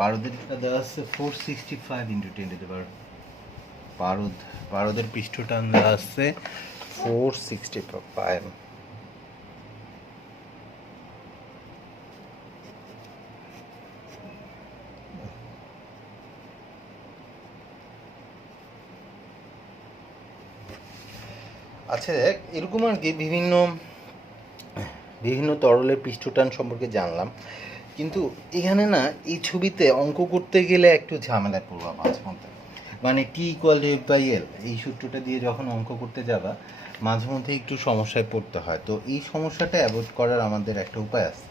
পারদের দেওয়া আছে 465 ইন্টু 10⁻। পারদের পৃষ্ঠটান দেওয়া আছে 465। আচ্ছা এরকম আর কি বিভিন্ন তরলের পৃষ্ঠটান সম্পর্কে জানলাম, কিন্তু এখানে না এই ছবিতে অঙ্ক করতে গেলে একটু ঝামেলায় পড়বা মাঝে মধ্যে। মানে T=F/L এই সূত্রটা দিয়ে যখন অঙ্ক করতে যাবা মাঝে মধ্যে একটু সমস্যায় পড়তে হয়। তো এই সমস্যাটা অ্যাভয়েড করার আমাদের একটা উপায় আছে,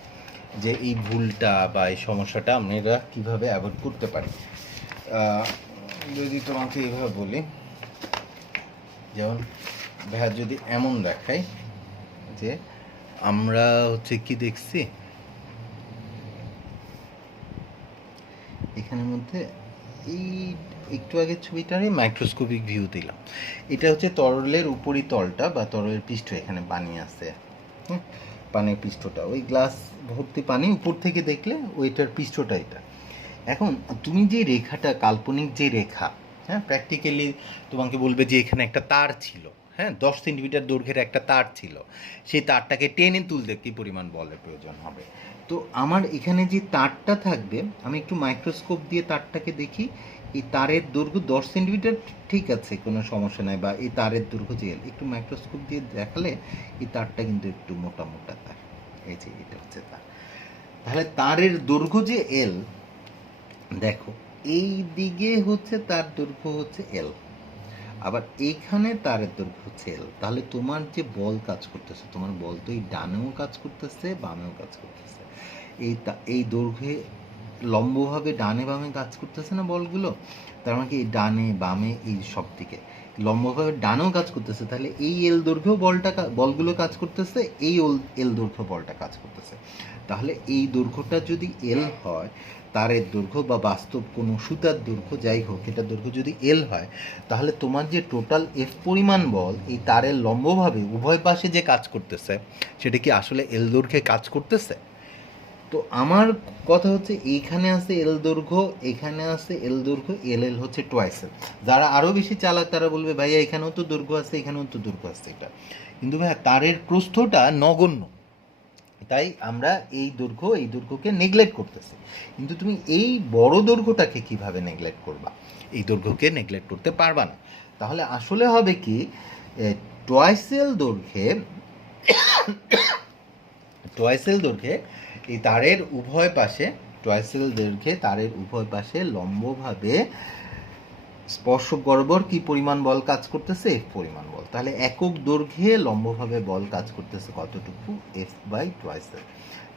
যে এই ভুলটা বা এই সমস্যাটা আমরা কীভাবে অ্যাভয়েড করতে পারি। যদি তোমাকে এইভাবে বলি, যেমন ভাইয়া যদি এমন দেখাই যে আমরা হচ্ছে কি দেখছি এখানের মধ্যে, এই একটু আগের ছবিটারে মাইক্রোস্কোপিক ভিউ দিলাম। এটা হচ্ছে তরলের উপরিতলটা বা তরলের পৃষ্ঠ, এখানে পানি আছে, পানির পৃষ্ঠটা ওই গ্লাস ভর্তি পানি, উপর থেকে দেখলে ওইটার পৃষ্ঠটা এটা। এখন তুমি যে রেখাটা, কাল্পনিক যে রেখা, প্র্যাকটিক্যালি তোমাকে বলবে যে এখানে একটা তার ছিল, হ্যাঁ, 10 সেন্টিমিটার দৈর্ঘ্যের একটা তার ছিল, সেই তারটাকে টেনে তুলতে কী পরিমাণ বলের প্রয়োজন হবে। তো আমার এখানে যে তারটা থাকবে, আমি একটু মাইক্রোস্কোপ দিয়ে তারটাকে দেখি। এই তারের দৈর্ঘ্য 10 সেন্টিমিটার, ঠিক আছে, কোনো সমস্যা নাই, বা এই তারের দৈর্ঘ্য যে একটু মাইক্রোস্কোপ দিয়ে দেখালে এই তারটা কিন্তু একটু মোটা মোটা তার। এই যে এটা হচ্ছে তার। তাহলে তারের দৈর্ঘ্য যে এল, দেখো এই দিকে হচ্ছে তার দৈর্ঘ্য হচ্ছে এল, আবার এইখানে তারের দৈর্ঘ্য হচ্ছে এল। তাহলে তোমার যে বল কাজ করতেছে, তোমার বল তো এই ডানেও কাজ করতেছে বামেও কাজ করতেছে। এই দৈর্ঘ্যে লম্বভাবে ডানে বামে কাজ করতেছে না বলগুলো, তার মানে কি এই ডানে বামে এই সব দিকে লম্বভাবে ডানেও কাজ করতেছে। তাহলে এই এল দৈর্ঘ্য বলগুলো কাজ করতেছে, এই এল দৈর্ঘ্য বলটা কাজ করতেছে। তাহলে এই দৈর্ঘ্যটা যদি এল হয়, তারের দৈর্ঘ্য বা বাস্তব কোনো সুতার দৈর্ঘ্য যাই হোক, এটার দৈর্ঘ্য যদি এল হয়, তাহলে তোমার যে টোটাল এফ পরিমাণ বল এই তারের লম্বভাবে উভয় পাশে যে কাজ করতেছে, সেটা কি আসলে এল দৈর্ঘ্যে কাজ করতেছে? তো আমার কথা হচ্ছে এইখানে আছে এল দৈর্ঘ্য, এখানে আছে এল দৈর্ঘ্য, এল এল হচ্ছে টোয়াইস এল। যারা আরও বেশি চালাক তারা বলবে ভাইয়া এখানেও তো দৈর্ঘ্য আছে, এখানেও তো দৈর্ঘ্য আছে। এটা কিন্তু ভাইয়া তারের প্রস্থটা নগণ্য, তাই আমরা এই দৈর্ঘ্যকে নেগলেক্ট করতেছি। কিন্তু তুমি এই বড় দৈর্ঘ্যটাকে কিভাবে নেগলেক্ট করবা? এই দৈর্ঘ্যকে নেগলেক্ট করতে পারবা না। তাহলে আসলে হবে কি, টোয়াইসেল দৈর্ঘ্যে এই তারের উভয় পাশে, তারের উভয় পাশে লম্বভাবে স্পর্শক বরাবর কি পরিমাণ বল কাজ করতেছে? এফ পরিমাণ বল। তাহলে একক দৈর্ঘ্যে লম্বভাবে বল কাজ করতেছে কতটুকু? এফ বাই টোয়াইস এল।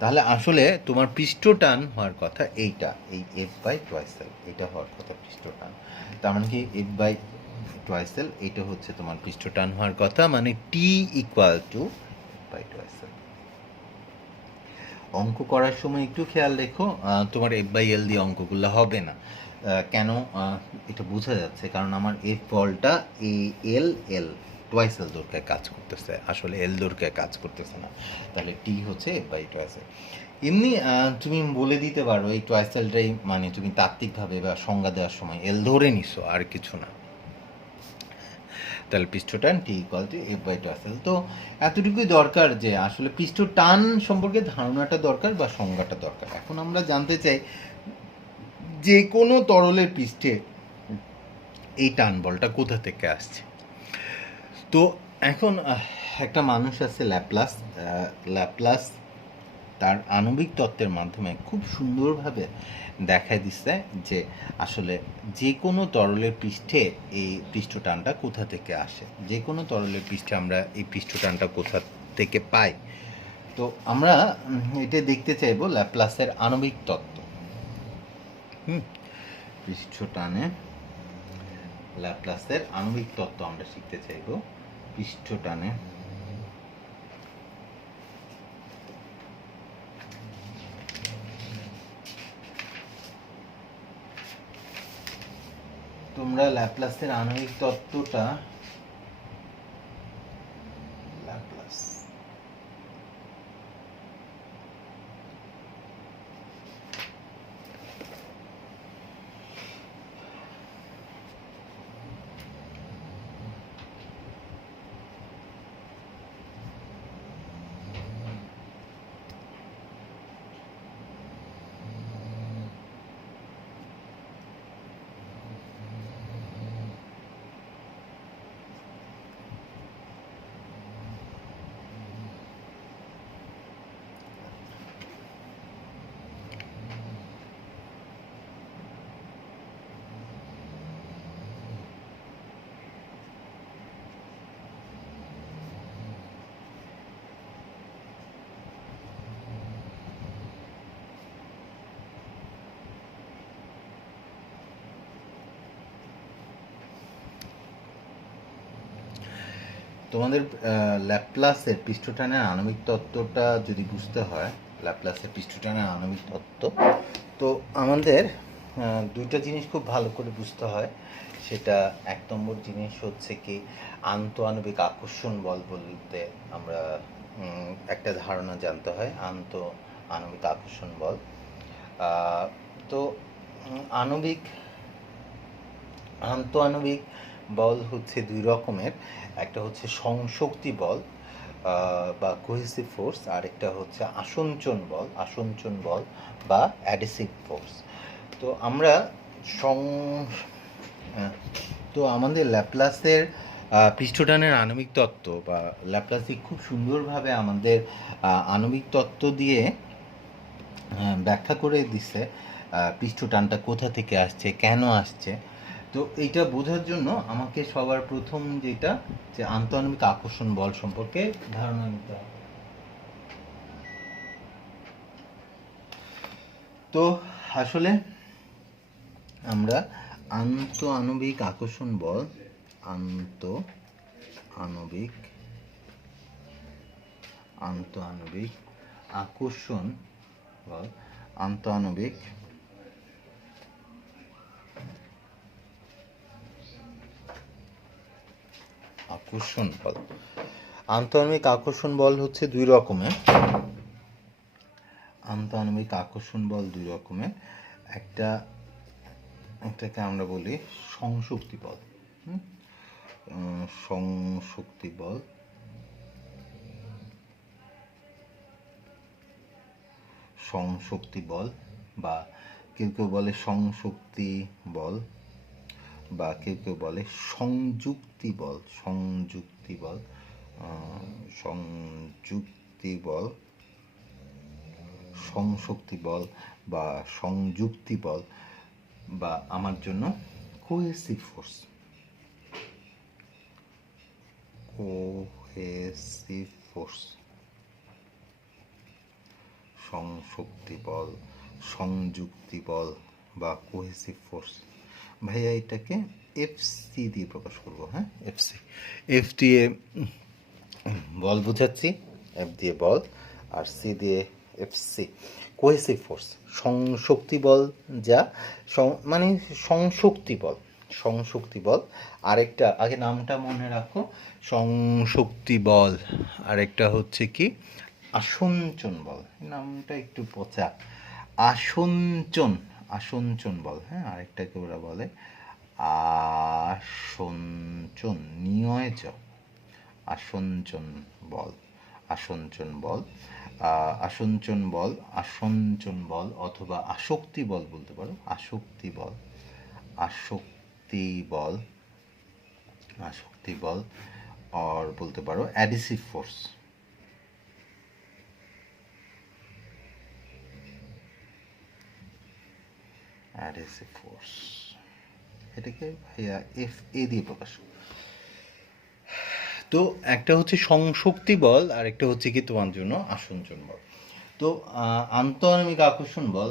তাহলে আসলে তোমার পৃষ্ঠ টান হওয়ার কথা এইটা, এই এফ বাই টোয়াইস এল, এটা হওয়ার কথা পৃষ্ঠ টান। তার মানে কি এফ বাই টোয়াইস এল, এটা হচ্ছে তোমার পৃষ্ঠ টান হওয়ার কথা, মানে T equal to F by twice L. অঙ্ক করার সময় একটু খেয়াল রেখো, তোমার এফ বাই এল দিয়ে অঙ্কগুলো হবে না। কেন? এটা বোঝা যাচ্ছে, কারণ আমার এফ বলটা এল টোয়াইস এল দৈর্ঘ্যে কাজ করতেছে, আসলে এল দৈর্ঘ্যে কাজ করতেছে না। তাহলে টি হচ্ছে এফ বাই টোয়াইস এল। এমনি তুমি বলে দিতে পারো এই টোয়াইস এলটাই, মানে তুমি তাত্ত্বিকভাবে বা সংজ্ঞা দেওয়ার সময় এল ধরে নিছো, আর কিছু না। তাহলে পৃষ্ঠ টান T equal to F by twice L. তো এতটুকুই দরকার যে আসলে পৃষ্ঠ টান সম্পর্কে ধারণাটা দরকার বা সংজ্ঞাটা দরকার। এখন আমরা জানতে চাই যে কোনো তরলের পৃষ্ঠে এই টান বলটা কোথা থেকে আসছে। তো এখন একটা মানুষ আছে ল্যাপ্লাস তার আণবিক তত্ত্বের মাধ্যমে খুব সুন্দরভাবে দেখা দিচ্ছে যে আসলে যে কোনো তরলের পৃষ্ঠে এই পৃষ্ঠটানটা কোথা থেকে আসে, যে কোনো তরলের পৃষ্ঠে আমরা এই পৃষ্ঠটানটা কোথা থেকে পাই। তো আমরা এটা দেখতে চাইব ল্যাপ্লাসের আণবিক তত্ত্ব। পৃষ্ঠটানে ল্যাপ্লাসের আণবিক তত্ত্ব আমরা শিখতে চাইব। পৃষ্ঠটানে তোমরা ল্যাপ্লাসের আণবিক তত্ত্বটা তোমাদের ল্যাপ্লাসের পৃষ্ঠটানের আণবিক তত্ত্বটা যদি বুঝতে হয়, ল্যাপ্লাসের পৃষ্ঠটানের আণবিক তত্ত্ব, তো আমাদের দুইটা জিনিস খুব ভালো করে বুঝতে হয়। সেটা এক নম্বর জিনিস হচ্ছে কি, আন্তঃআণবিক আকর্ষণ বল বলতে আমরা একটা ধারণা জানতে হয়, আন্তঃআণবিক আকর্ষণ বল। তো আন্তঃআণবিক বল হচ্ছে দুই রকমের, একটা হচ্ছে সংশক্তি বল বা কোহেসিভ ফোর্স, আর একটা হচ্ছে আসঞ্চন বল বা অ্যাডিসিভ ফোর্স। তো আমরা সং তো আমাদের ল্যাপ্লাসের পৃষ্ঠটানের আণবিক তত্ত্ব বা ল্যাপ্লাসিক খুব সুন্দরভাবে আমাদের আণবিক তত্ত্ব দিয়ে ব্যাখ্যা করে দিচ্ছে পৃষ্ঠটানটা কোথা থেকে আসছে, কেন আসছে। তো এইটা বোঝার জন্য আমাকে সবার প্রথম যেটা যে আন্তঃআণবিক আকর্ষণ বল সম্পর্কে ধারণা নিতে হবে। তো আসলে আমরা আন্তঃআণবিক আকর্ষণ বল আন্তঃআণবিক আকর্ষণ বল আন্তঃআণবিক আকর্ষণ বল আন্তঃআণবিক আকর্ষণ বল হচ্ছে দুই রকমের। আন্তঃআণবিক আকর্ষণ বল দুই রকমের, একটাকে আমরা বলি সংশক্তি বল। সংশক্তি বল, সংশক্তি বল বা কেউ কেউ বলে সংশক্তি বল বা কেউ কেউ বলে সংযুক্তি বল। সংযুক্তি বল সংশক্তি বল বা সংযুক্তি বল বা আমার জন্য কোহেসিভ ফোর্স। সংশক্তি বল, সংযুক্তি বল বা কোহেসিভ ফোর্স। ভাইয়া এটাকে এফসি দিয়ে প্রকাশ করব। হ্যাঁ, এফ দিয়ে বল বোঝাচ্ছি, এফ দিয়ে বল আর সি দিয়ে এফসি, কোহেসিভ ফোর্স। সংশক্তি বল যা মানে সংশক্তি বল। আরেকটা আগে নামটা মনে রাখো, সংশক্তি বল। আরেকটা হচ্ছে কি আসঞ্চন বল, নামটা একটু পচা। আসঞ্চন বল। হ্যাঁ, আরেকটাকে ওরা বলে আসঞ্চন, নিয়জ আসঞ্চন বল। আসঞ্চন বল অথবা আসক্তি বল বলতে পারো। আসক্তি বল আর বলতে পারো অ্যাডিসিভ ফোর্স। এটাকে ভাইয়া এফ এ দিয়ে প্রকাশ। তো একটা হচ্ছে সংশক্তি বল আর একটা হচ্ছে কি তোমার জন্য আসঞ্চন বল। তো আন্তঃআণবিক আকর্ষণ বল,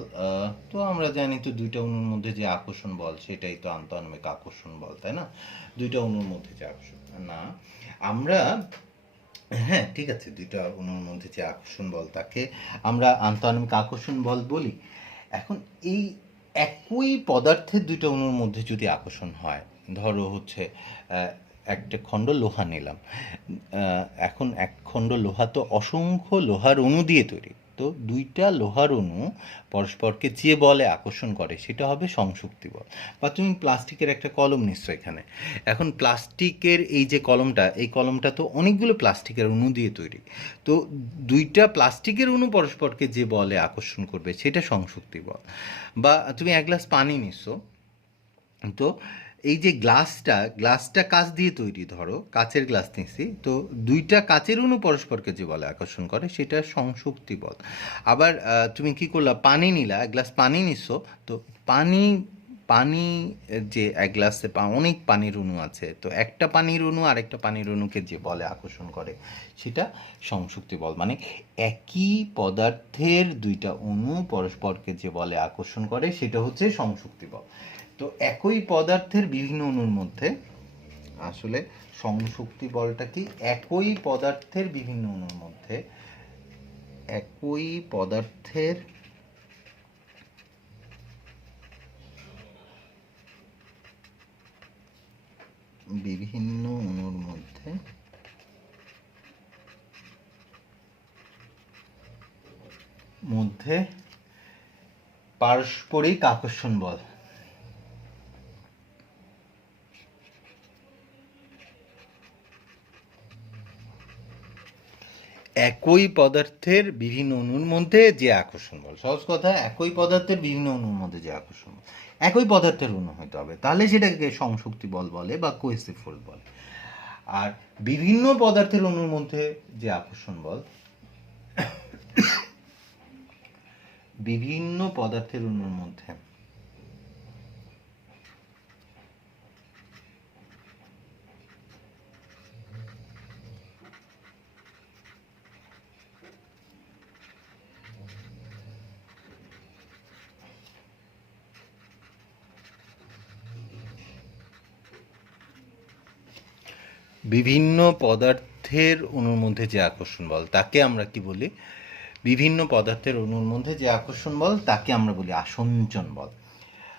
তো আমরা জানি তো দুইটা অণুর মধ্যে যে আকর্ষণ বল সেটাই তো আন্তঃআণবিক আকর্ষণ বল, তাই না? দুইটা অণুর মধ্যে যে আকর্ষণ না আমরা, হ্যাঁ ঠিক আছে, দুইটা অণুর মধ্যে যে আকর্ষণ বল তাকে আমরা আন্তঃআণবিক আকর্ষণ বল বলি। এখন এই একই পদার্থের দুইটা অণুর মধ্যে যদি আকর্ষণ হয়, ধরো হচ্ছে একটা খণ্ড লোহা নিলাম, এখন এক খণ্ড লোহা তো অসংখ্য লোহার অণু দিয়ে তৈরি, তো দুইটা লোহার অণু পরস্পরকে যে বলে আকর্ষণ করে সেটা হবে সংশক্তি বল। বা তুমি প্লাস্টিকের একটা কলম নিচ্ছ এখানে, এখন প্লাস্টিকের এই যে কলমটা, এই কলমটা তো অনেকগুলো প্লাস্টিকের অণু দিয়ে তৈরি, তো দুইটা প্লাস্টিকের অণু পরস্পরকে যে বলে আকর্ষণ করবে সেটা সংশক্তি বল। বা তুমি এক গ্লাস পানি নিচ্ছ, তো এই যে গ্লাসটা কাঁচ দিয়ে তৈরি, ধরো কাচের গ্লাস নিচ্ছি, তো দুইটা কাচের অণু পরস্পরকে যে বলে আকর্ষণ করে সেটা সংশক্তি বল। আবার তুমি কি করলা, পানি নিলা, এক গ্লাস পানি নিচ্ছ, তো পানি যে এক গ্লাসে অনেক পানির অণু আছে, তো একটা পানির অণু আরেকটা পানির অণুকে যে বলে আকর্ষণ করে সেটা সংশক্তি বল। মানে একই পদার্থের দুইটা অণু পরস্পরকে যে বলে আকর্ষণ করে সেটা হচ্ছে সংশক্তি বল। তো একই পদার্থের বিভিন্ন অণুর মধ্যে আসলে সংশক্তি বলটা কি, একই পদার্থের বিভিন্ন অণুর মধ্যে মধ্যে পারস্পরিক আকর্ষণ বল। একই পদার্থের বিভিন্ন অণুর মধ্যে যে আকর্ষণ বল, সহজ কথা, একই পদার্থের বিভিন্ন অণুর মধ্যে যে আকর্ষণ বল, একই পদার্থের অণু হতে হবে, তাহলে সেটাকে সংশক্তি বল বলে বা কোহেসিভ ফোর্স বলে। আর বিভিন্ন পদার্থের অণুর মধ্যে যে আকর্ষণ বল, বিভিন্ন পদার্থের অণুর মধ্যে বিভিন্ন পদার্থের অণুর মধ্যে যে আকর্ষণ বল তাকে আমরা কি বলি? বিভিন্ন পদার্থের অণুর মধ্যে যে আকর্ষণ বল তাকে আমরা বলি আসঞ্চন বল।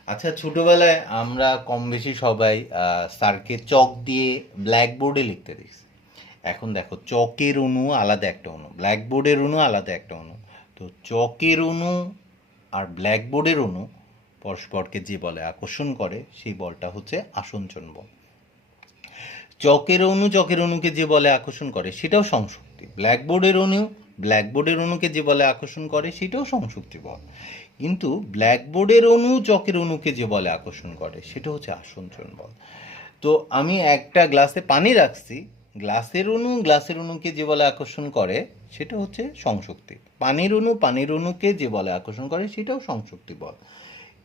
আচ্ছা, ছোটবেলায় আমরা কম বেশি সবাই স্যারকে চক দিয়ে ব্ল্যাকবোর্ডে লিখতে দেখছি। এখন দেখো, চকের অণু আলাদা একটা অণু, ব্ল্যাকবোর্ডের অণু আলাদা একটা অণু। তো চকের অণু আর ব্ল্যাকবোর্ডের অণু পরস্পরকে যে বলে আকর্ষণ করে সেই বলটা হচ্ছে আসঞ্চন বল। চকের অণুকে যে বলে আকর্ষণ করে সেটাও সংশক্তি। ব্ল্যাকবোর্ডের অণুকে যে বলে আকর্ষণ করে সেটাও সংশক্তি বল। কিন্তু ব্ল্যাকবোর্ডের অণু চকের অণুকে যে বলে আকর্ষণ করে সেটা হচ্ছে আসঞ্চন বল। তো আমি একটা গ্লাসে পানি রাখছি, গ্লাসের অণুকে যে বলে আকর্ষণ করে সেটা হচ্ছে সংশক্তি। পানির অণুকে যে বলে আকর্ষণ করে সেটাও সংশক্তি বল।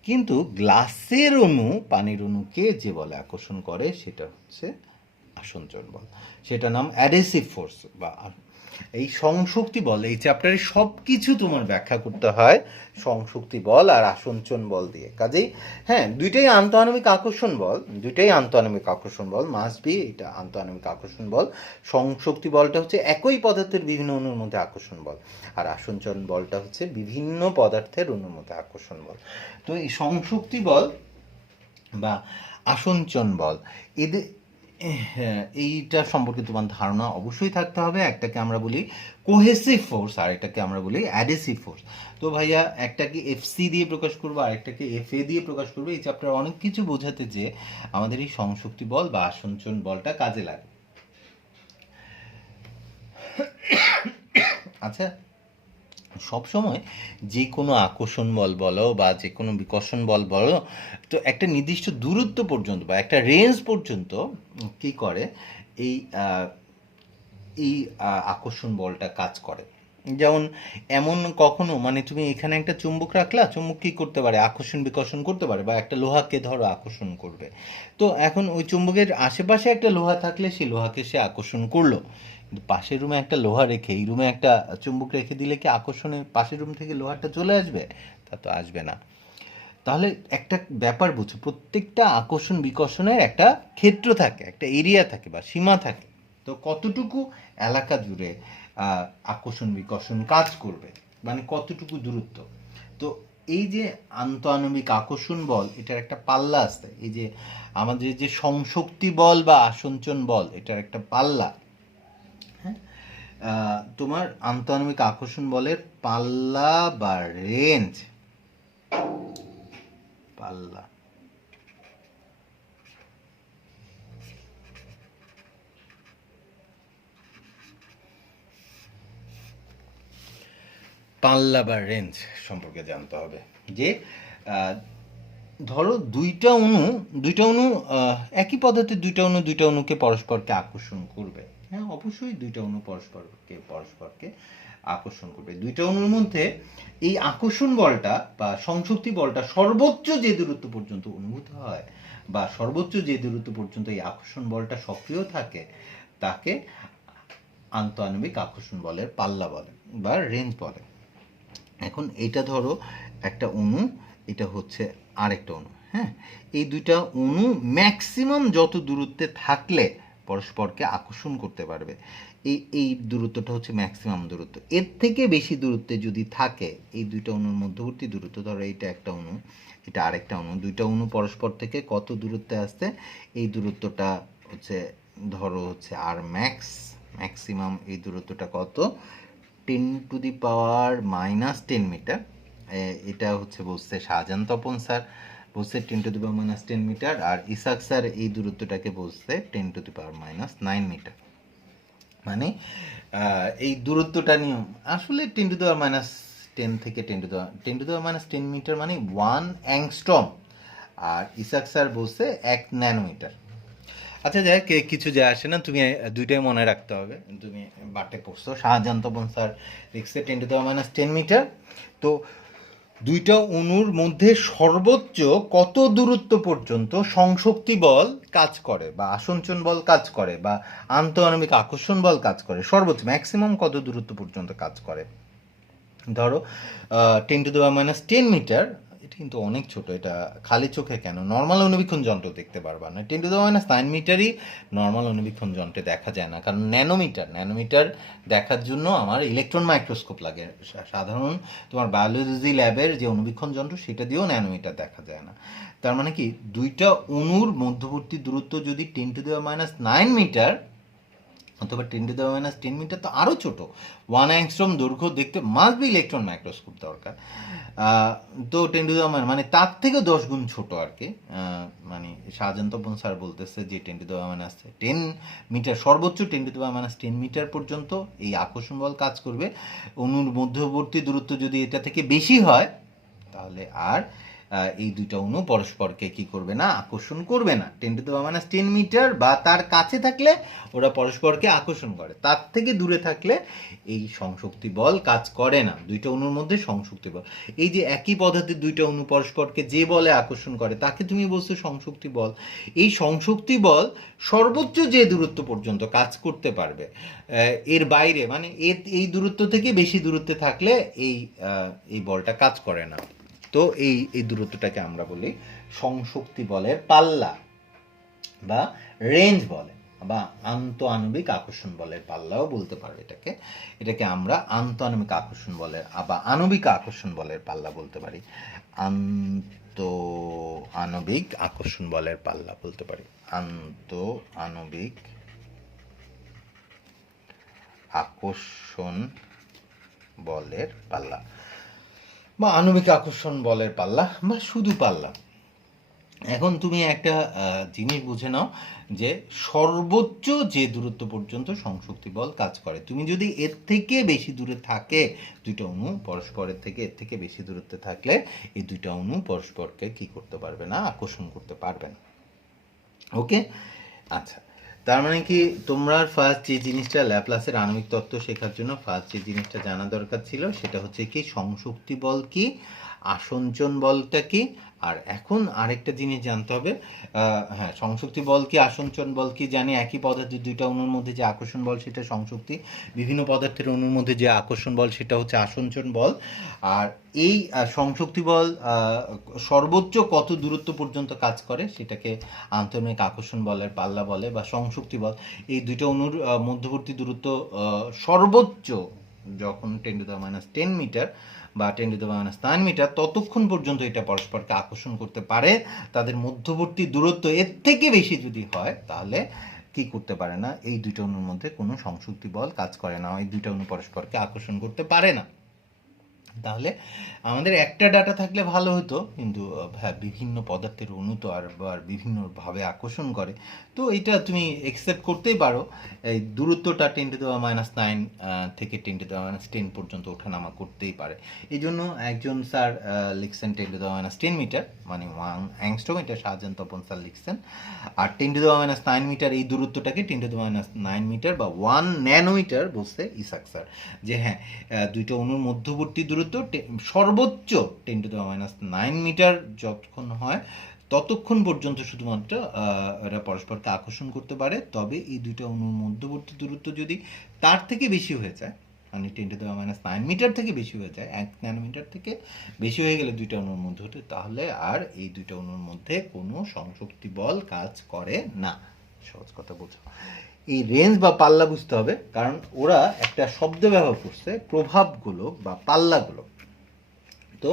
কিন্তু গ্লাসের অণু পানির অণুকে যে বলে আকর্ষণ করে সেটা হচ্ছে আসঞ্চন বল। সেটা নাম অ্যাডহেসিভ ফোর্স বা এই সংশক্তি বল। এই চ্যাপ্টারে সব কিছু তোমার ব্যাখ্যা করতে হয় সংশক্তি বল আর আসঞ্চন বল দিয়ে। কাজেই হ্যাঁ, দুইটাই আন্তঃআণবিক আকর্ষণ বল, মাস্ট বি, এটা আন্তঃআণবিক আকর্ষণ বল। সংশক্তি বলটা হচ্ছে একই পদার্থের বিভিন্ন অণুর মধ্যে আকর্ষণ বল, আর আসঞ্চন বলটা হচ্ছে বিভিন্ন পদার্থের অণুর মধ্যে আকর্ষণ বল। তো এই সংশক্তি বল বা আসঞ্চন বল, এদের হ্যাঁ, এইটা সম্পর্কে তোমার ধারণা অবশ্যই থাকতে হবে। একটাকে আমরা বলি কোহেসিভ ফোর্স আর একটাকে আমরা বলি অ্যাডহেসিভ ফোর্স। তো ভাইয়া, একটাকে এফসি দিয়ে প্রকাশ করবো আর একটাকে এফএ দিয়ে প্রকাশ করবো। এই চ্যাপ্টার অনেক কিছু বোঝাতে যে আমাদের এই সংশক্তি বল বা আসঞ্চন বলটা কাজে লাগে। আচ্ছা, সবসময় যে কোনো আকর্ষণ বল বলো বা যে কোনো বিকর্ষণ বল বলো, তো একটা নির্দিষ্ট দূরত্ব পর্যন্ত বা একটা রেঞ্জ পর্যন্ত কি করে, এই এই আকর্ষণ বলটা কাজ করে। যেমন এমন কখনো মানে তুমি এখানে একটা চুম্বক রাখলা, চুম্বক কী করতে পারে, আকর্ষণ বিকর্ষণ করতে পারে, বা একটা লোহাকে ধরো আকর্ষণ করবে। তো এখন ওই চুম্বকের আশেপাশে একটা লোহা থাকলে সেই লোহাকে সে আকর্ষণ করলো, কিন্তু পাশের রুমে একটা লোহা রেখে এই রুমে একটা চুম্বক রেখে দিলে কি আকর্ষণে পাশের রুম থেকে লোহাটা চলে আসবে? তা তো আসবে না। তাহলে একটা ব্যাপার বুঝো, প্রত্যেকটা আকর্ষণ বিকর্ষণের একটা ক্ষেত্র থাকে, একটা এরিয়া থাকে বা সীমা থাকে। তো কতটুকু এলাকা জুড়ে আকর্ষণ বিকর্ষণ কাজ করবে, মানে কতটুকু দূরত্ব। তো এই যে আন্তঃআণবিক আকর্ষণ বল, এটার একটা পাল্লা আছে। এই যে আমাদের যে সংশক্তি বল বা আসঞ্চন বল, এটার একটা পাল্লা। হ্যাঁ, তোমার আন্তঃআণবিক আকর্ষণ বলের পাল্লা বা রেঞ্জ, পাল্লা পাল্লা বা রেঞ্জ সম্পর্কে জানতে হবে। যে ধরো দুইটা অণু একই পদার্থের দুইটা অণুকে পরস্পরকে আকর্ষণ করবে। হ্যাঁ, অবশ্যই দুইটা অণু পরস্পরকে আকর্ষণ করবে। দুইটা অণুর মধ্যে এই আকর্ষণ বলটা বা সংশক্তি বলটা সর্বোচ্চ যে দূরত্ব পর্যন্ত অনুভূত হয় বা সর্বোচ্চ যে দূরত্ব পর্যন্ত এই আকর্ষণ বলটা সক্রিয় থাকে তাকে আন্তঃআণবিক আকর্ষণ বলের পাল্লা বলে বা রেঞ্জ বলে। এখন এটা ধরো একটা অণু, এটা হচ্ছে আরেকটা অণু। হ্যাঁ, এই দুইটা অণু ম্যাক্সিমাম যত দূরত্বে থাকলে পরস্পরকে আকর্ষণ করতে পারবে, এই দূরত্বটা হচ্ছে ম্যাক্সিমাম দূরত্ব। এর থেকে বেশি দূরত্বে যদি থাকে, এই দুইটা অণুর মধ্যবর্তী দূরত্ব, ধরো এটা একটা অণু, এটা আরেকটা অণু, দুইটা অণু পরস্পর থেকে কত দূরত্বে আসছে, এই দূরত্বটা হচ্ছে ধরো হচ্ছে আর ম্যাক্সিমাম এই দূরত্বটা কত, 10⁻⁻10 মিটার। এটা হচ্ছে বলছে শাহজাহান তপন স্যার, বলছে 10⁻⁻10 মিটার, আর ইসাক স্যার এই দূরত্বটাকে বলছে 10⁻⁹ মিটার। মানে এই দূরত্বটা নিয়ম আসলে 10⁻10 থেকে 10⁻10 মিটার মানে 1 অ্যাংস্ট্রম, আর ইসাক স্যার বলছে 1 ন্যানোমিটার। আচ্ছা যাই কিছু যায় আসে না, তুমি দুইটাই মনে রাখতে হবে। তুমি বাটে পড়ছো, শাহজাহান তপন স্যার লিখছে 10⁻10 মিটার। তো দুইটা অণুর মধ্যে সর্বোচ্চ কত দূরত্ব পর্যন্ত সংশক্তি বল কাজ করে বা আসঞ্চন বল কাজ করে বা আন্তঃআণবিক আকর্ষণ বল কাজ করে, সর্বোচ্চ ম্যাক্সিমাম কত দূরত্ব পর্যন্ত কাজ করে। ধরো 10⁻10 মিটার, এটা কিন্তু অনেক ছোট, এটা খালি চোখে কেন নর্মাল অনুবীক্ষণ যন্ত্র দেখতে পারবা না। 10⁻9 মিটারই নর্মাল অনুবীক্ষণ যন্ত্রে দেখা যায় না, কারণ ন্যানোমিটার দেখার জন্য আমার ইলেকট্রন মাইক্রোস্কোপ লাগে। সাধারণ তোমার বায়োলজি ল্যাবের যে অনুবীক্ষণ যন্ত্র সেটা দিয়েও ন্যানোমিটার দেখা যায় না। তার মানে কি, দুইটা অণুর মধ্যবর্তী দূরত্ব যদি 10⁻9 মিটার অথবা 10⁻10 মিটার, তো আরও ছোট 1 অ্যাংস্ট্রম দৈর্ঘ্য দেখতে মাস্ট বি ইলেকট্রন মাইক্রোস্কোপ দরকার। তো 10⁻, মানে তার থেকে 10 গুণ ছোট আর কি। মানে শাহজাহান তপন স্যার বলতেছে যে 10⁻10 মিটার, সর্বোচ্চ 10⁻10 মিটার পর্যন্ত এই আকর্ষণ বল কাজ করবে। অণুর মধ্যবর্তী দূরত্ব যদি এটা থেকে বেশি হয় তাহলে আর এই দুইটা অণু পরস্পরকে কি করবে না, আকর্ষণ করবে না। 10⁻10 মিটার বা তার কাছে থাকলে ওরা পরস্পরকে আকর্ষণ করে, তার থেকে দূরে থাকলে এই সংশক্তি বল কাজ করে না। দুইটা অণুর মধ্যে সংশক্তি বল, এই যে একই পদার্থের দুইটা অণু পরস্পরকে যে বলে আকর্ষণ করে তাকে তুমি বলছো সংশক্তি বল। এই সংশক্তি বল সর্বোচ্চ যে দূরত্ব পর্যন্ত কাজ করতে পারবে, এর বাইরে মানে এই দূরত্ব থেকে বেশি দূরত্বে থাকলে এই বলটা কাজ করে না। তো এই দূরত্বটাকে আমরা বলি সংশক্তি বলের পাল্লা বা রেঞ্জ বলে, বা আন্তঃআণবিক আকর্ষণ বলের পাল্লাও বলতে পারো এটাকে আমরা আন্তঃআণবিক আকর্ষণ বলের বা আণবিক আকর্ষণ বলের পাল্লা বলতে পারি। আন্তঃআণবিক আকর্ষণ বলের পাল্লা বলতে পারি, আন্তঃআণবিক আকর্ষণ বলের পাল্লা বা আণবিক আকর্ষণ বলের পাল্লা বা শুধু পাল্লা। এখন তুমি একটা জিনিস বুঝে নাও যে সর্বোচ্চ যে দূরত্ব পর্যন্ত সংশক্তি বল কাজ করে, তুমি যদি এর থেকে বেশি দূরে থাকে, দুইটা অণু পরস্পরের থেকে এর থেকে বেশি দূরত্বে থাকলে এই দুইটা অণু পরস্পরকে কি করতে পারবে না, আকর্ষণ করতে পারবে না। ওকে, আচ্ছা, তার মানে কি তোমরা ফার্স্ট যে জিনিসটা ল্যাপ্লাসের আণবিক তত্ত্ব শেখার জন্য ফার্স্ট যে জিনিসটা জানা দরকার ছিল সেটা হচ্ছে কি সংশক্তি বল কি, আসঞ্চন বলটা কি। আর এখন আরেকটা জিনিস জানতে হবে, হ্যাঁ, সংশক্তি বল কি আসঞ্চন বল কি জানি, একই পদার্থের দুইটা অণুর মধ্যে যে আকর্ষণ বল সেটা সংশক্তি, বিভিন্ন পদার্থের অণুর মধ্যে যে আকর্ষণ বল সেটা হচ্ছে আসঞ্চন বল। আর এই সংশক্তি বল সর্বোচ্চ কত দূরত্ব পর্যন্ত কাজ করে সেটাকে আন্তঃআণবিক আকর্ষণ বলের পাল্লা বলে বা সংশক্তি বল। এই দুইটা অণুর মধ্যবর্তী দূরত্ব সর্বোচ্চ যখন 10⁻10 মিটার বা 10⁻9 মিটার, ততক্ষণ পর্যন্ত এটা পরস্পরকে আকর্ষণ করতে পারে। তাদের মধ্যবর্তী দূরত্ব এর থেকে বেশি যদি হয় তাহলে কি করতে পারে না, এই দুইটা অণুর মধ্যে কোনো সংশক্তি বল কাজ করে না, এই দুইটা অণু পরস্পরকে আকর্ষণ করতে পারে না। তাহলে আমাদের একটা ডাটা থাকলে ভালো হতো, কিন্তু হ্যাঁ, বিভিন্ন পদার্থের অণু তো আর বিভিন্নভাবে আকর্ষণ করে, তো এটা তুমি একসেপ্ট করতেই পারো। এই দূরত্বটা 10⁻9 থেকে 10⁻10 পর্যন্ত ওঠানামা করতেই পারে। এই জন্য একজন স্যার লিখছেন 10⁻10 মিটার মানে 1 অ্যাংস্ট্রম, এটা শাহজাহান তপন স্যার লিখছেন। আর 10⁻9 মিটার এই দূরত্বটাকে 10⁻9 মিটার বা 1 ন্যানোমিটার বলছে ইসাক স্যার। যে হ্যাঁ, দুইটা অণুর মধ্যবর্তী দূরত্ব সর্বোচ্চ 10⁻9 মিটার যতক্ষণ হয় ততক্ষণ পর্যন্ত শুধুমাত্র এরা পরস্পরকে আকর্ষণ করতে পারে। তবে এই দুইটা অণুর মধ্যবর্তী দূরত্ব যদি তার থেকে বেশি হয়ে যায়, মানে 10⁻9 মিটার থেকে বেশি হয়ে যায়, 1 ন্যানোমিটার থেকে বেশি হয়ে গেলে দুইটা অণুর মধ্যে, তাহলে আর এই দুইটা অণুর মধ্যে কোনো সংশক্তি বল কাজ করে না। সহজ কথা বলছো, এই রেঞ্জ বা পাল্লা বুঝতে হবে, কারণ ওরা একটা শব্দ ব্যবহার করছে প্রভাবগুলো বা পাল্লাগুলো। তো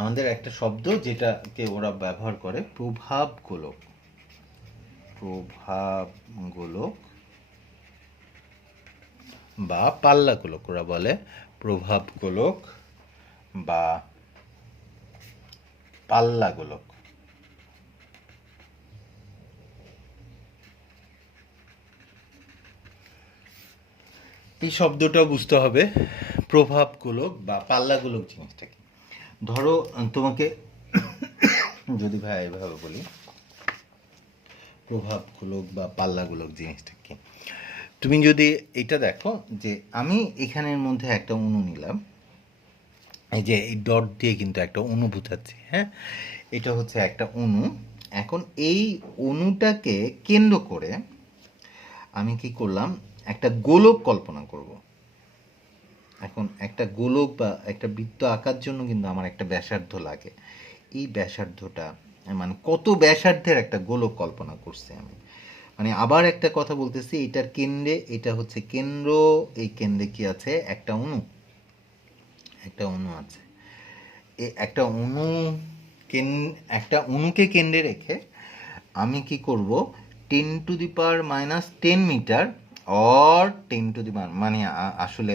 আমাদের একটা শব্দ যেটাকে ওরা ব্যবহার করে প্রভাবগুলো বা পাল্লাগুলোক, ওরা বলে প্রভাবগুলোক বা পাল্লাগুলোক। এই শব্দটা বুঝতে হবে, প্রভাব গোলক বা পাল্লা গোলক জিনিসটা কি। ধরো তোমাকে যদি ভাই এভাবে বলি, প্রভাব গোলক বা পাল্লা গোলক জিনিসটা কি, তুমি যদি এটা দেখো যে আমি এখানের মধ্যে একটা অণু নিলাম, এই যে এই ডট দিয়ে কিন্তু একটা অণু বোঝাচ্ছি, হ্যাঁ, এটা হচ্ছে একটা অণু। এখন এই অণুটাকে কেন্দ্র করে আমি কি করলাম, একটা গোলক কল্পনা করব। এখন একটা গোলক বা একটা বৃত্ত আঁকার জন্য কিন্তু আমার একটা ব্যাসার্ধ লাগে। এই ব্যাসার্ধটা মানে কত ব্যাসার্ধের একটা গোলক কল্পনা করছি আমি। মানে আবার একটা কথা বলতেছি, এটার কেন্দ্রে, এটা হচ্ছে কেন্দ্র, এই কেন্দ্রে কি আছে, একটা অণু, একটা অণু আছে। একটা অণু একটা অণুকে কেন্দ্রে রেখে আমি কি করব, 10⁻⁻10 মিটার অর 10 মানে আসলে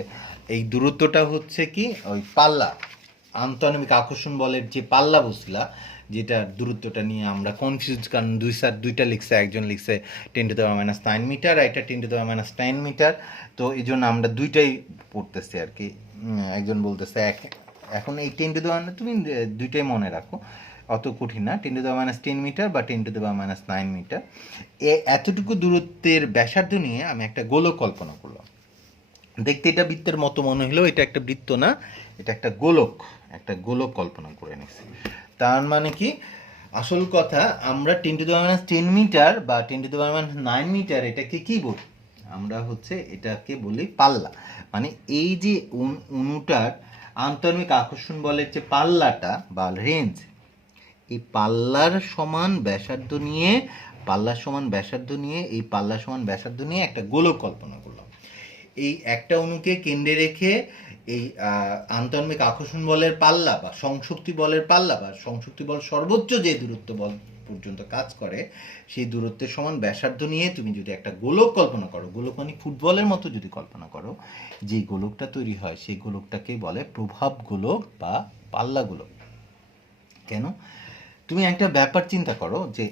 এই দূরত্বটা হচ্ছে কি ওই পাল্লা, আন্তঃআণবিক আকর্ষণ বলের যে পাল্লা বসলা, যেটা দূরত্বটা নিয়ে আমরা কনফিউজ, কারণ দুইটা লিখছে, একজন লিখছে 10⁻⁹ মিটার আর এটা 10⁻⁹ মিটার, তো এই জন্য আমরা দুইটাই পড়তেছি আর কি। একজন বলতেছে এখন এই 10⁻, তুমি দুইটাই মনে রাখো, অত কঠিন না, 10⁻10 মিটার বা 10⁻9 মিটার, এতটুকু দূরত্বের ব্যাসার্ধ নিয়ে আমি একটা গোলক কল্পনা করলাম। দেখতে এটা বৃত্তের মতো মনে হলেও এটা একটা বৃত্ত না, এটা একটা গোলক, একটা গোলক কল্পনা করে নিচ্ছি। তার মানে কি, আসল কথা আমরা 10⁻10 মিটার বা 10⁻9 মিটার এটাকে কি বলি, আমরা হচ্ছে এটাকে বলি পাল্লা। মানে এই যে অণুটার আন্তঃআণবিক আকর্ষণ বলের যে পাল্লাটা বা রেঞ্জ, এই পাল্লার সমান ব্যাসার্ধ নিয়ে, এই পাল্লার সমান ব্যাসার্ধ নিয়ে একটা গোলক কল্পনা করলাম। এই একটা অণুকে কেন্দ্রে রেখে এই আন্তঃআণবিক আকর্ষণ বলের পাল্লা বা সংশক্তি বলের পাল্লা বা সংশক্তি বল সর্বোচ্চ যে দূরত্ব বল পর্যন্ত কাজ করে, সেই দূরত্বের সমান ব্যাসার্ধ নিয়ে তুমি যদি একটা গোলক কল্পনা করো, গোলক মানে ফুটবলের মতো যদি কল্পনা করো, যে গোলকটা তৈরি হয় সেই গোলকটাকেই বলে প্রভাব গোলক বা পাল্লা গোলক। কেন, তুমি একটা ব্যাপার চিন্তা করো যে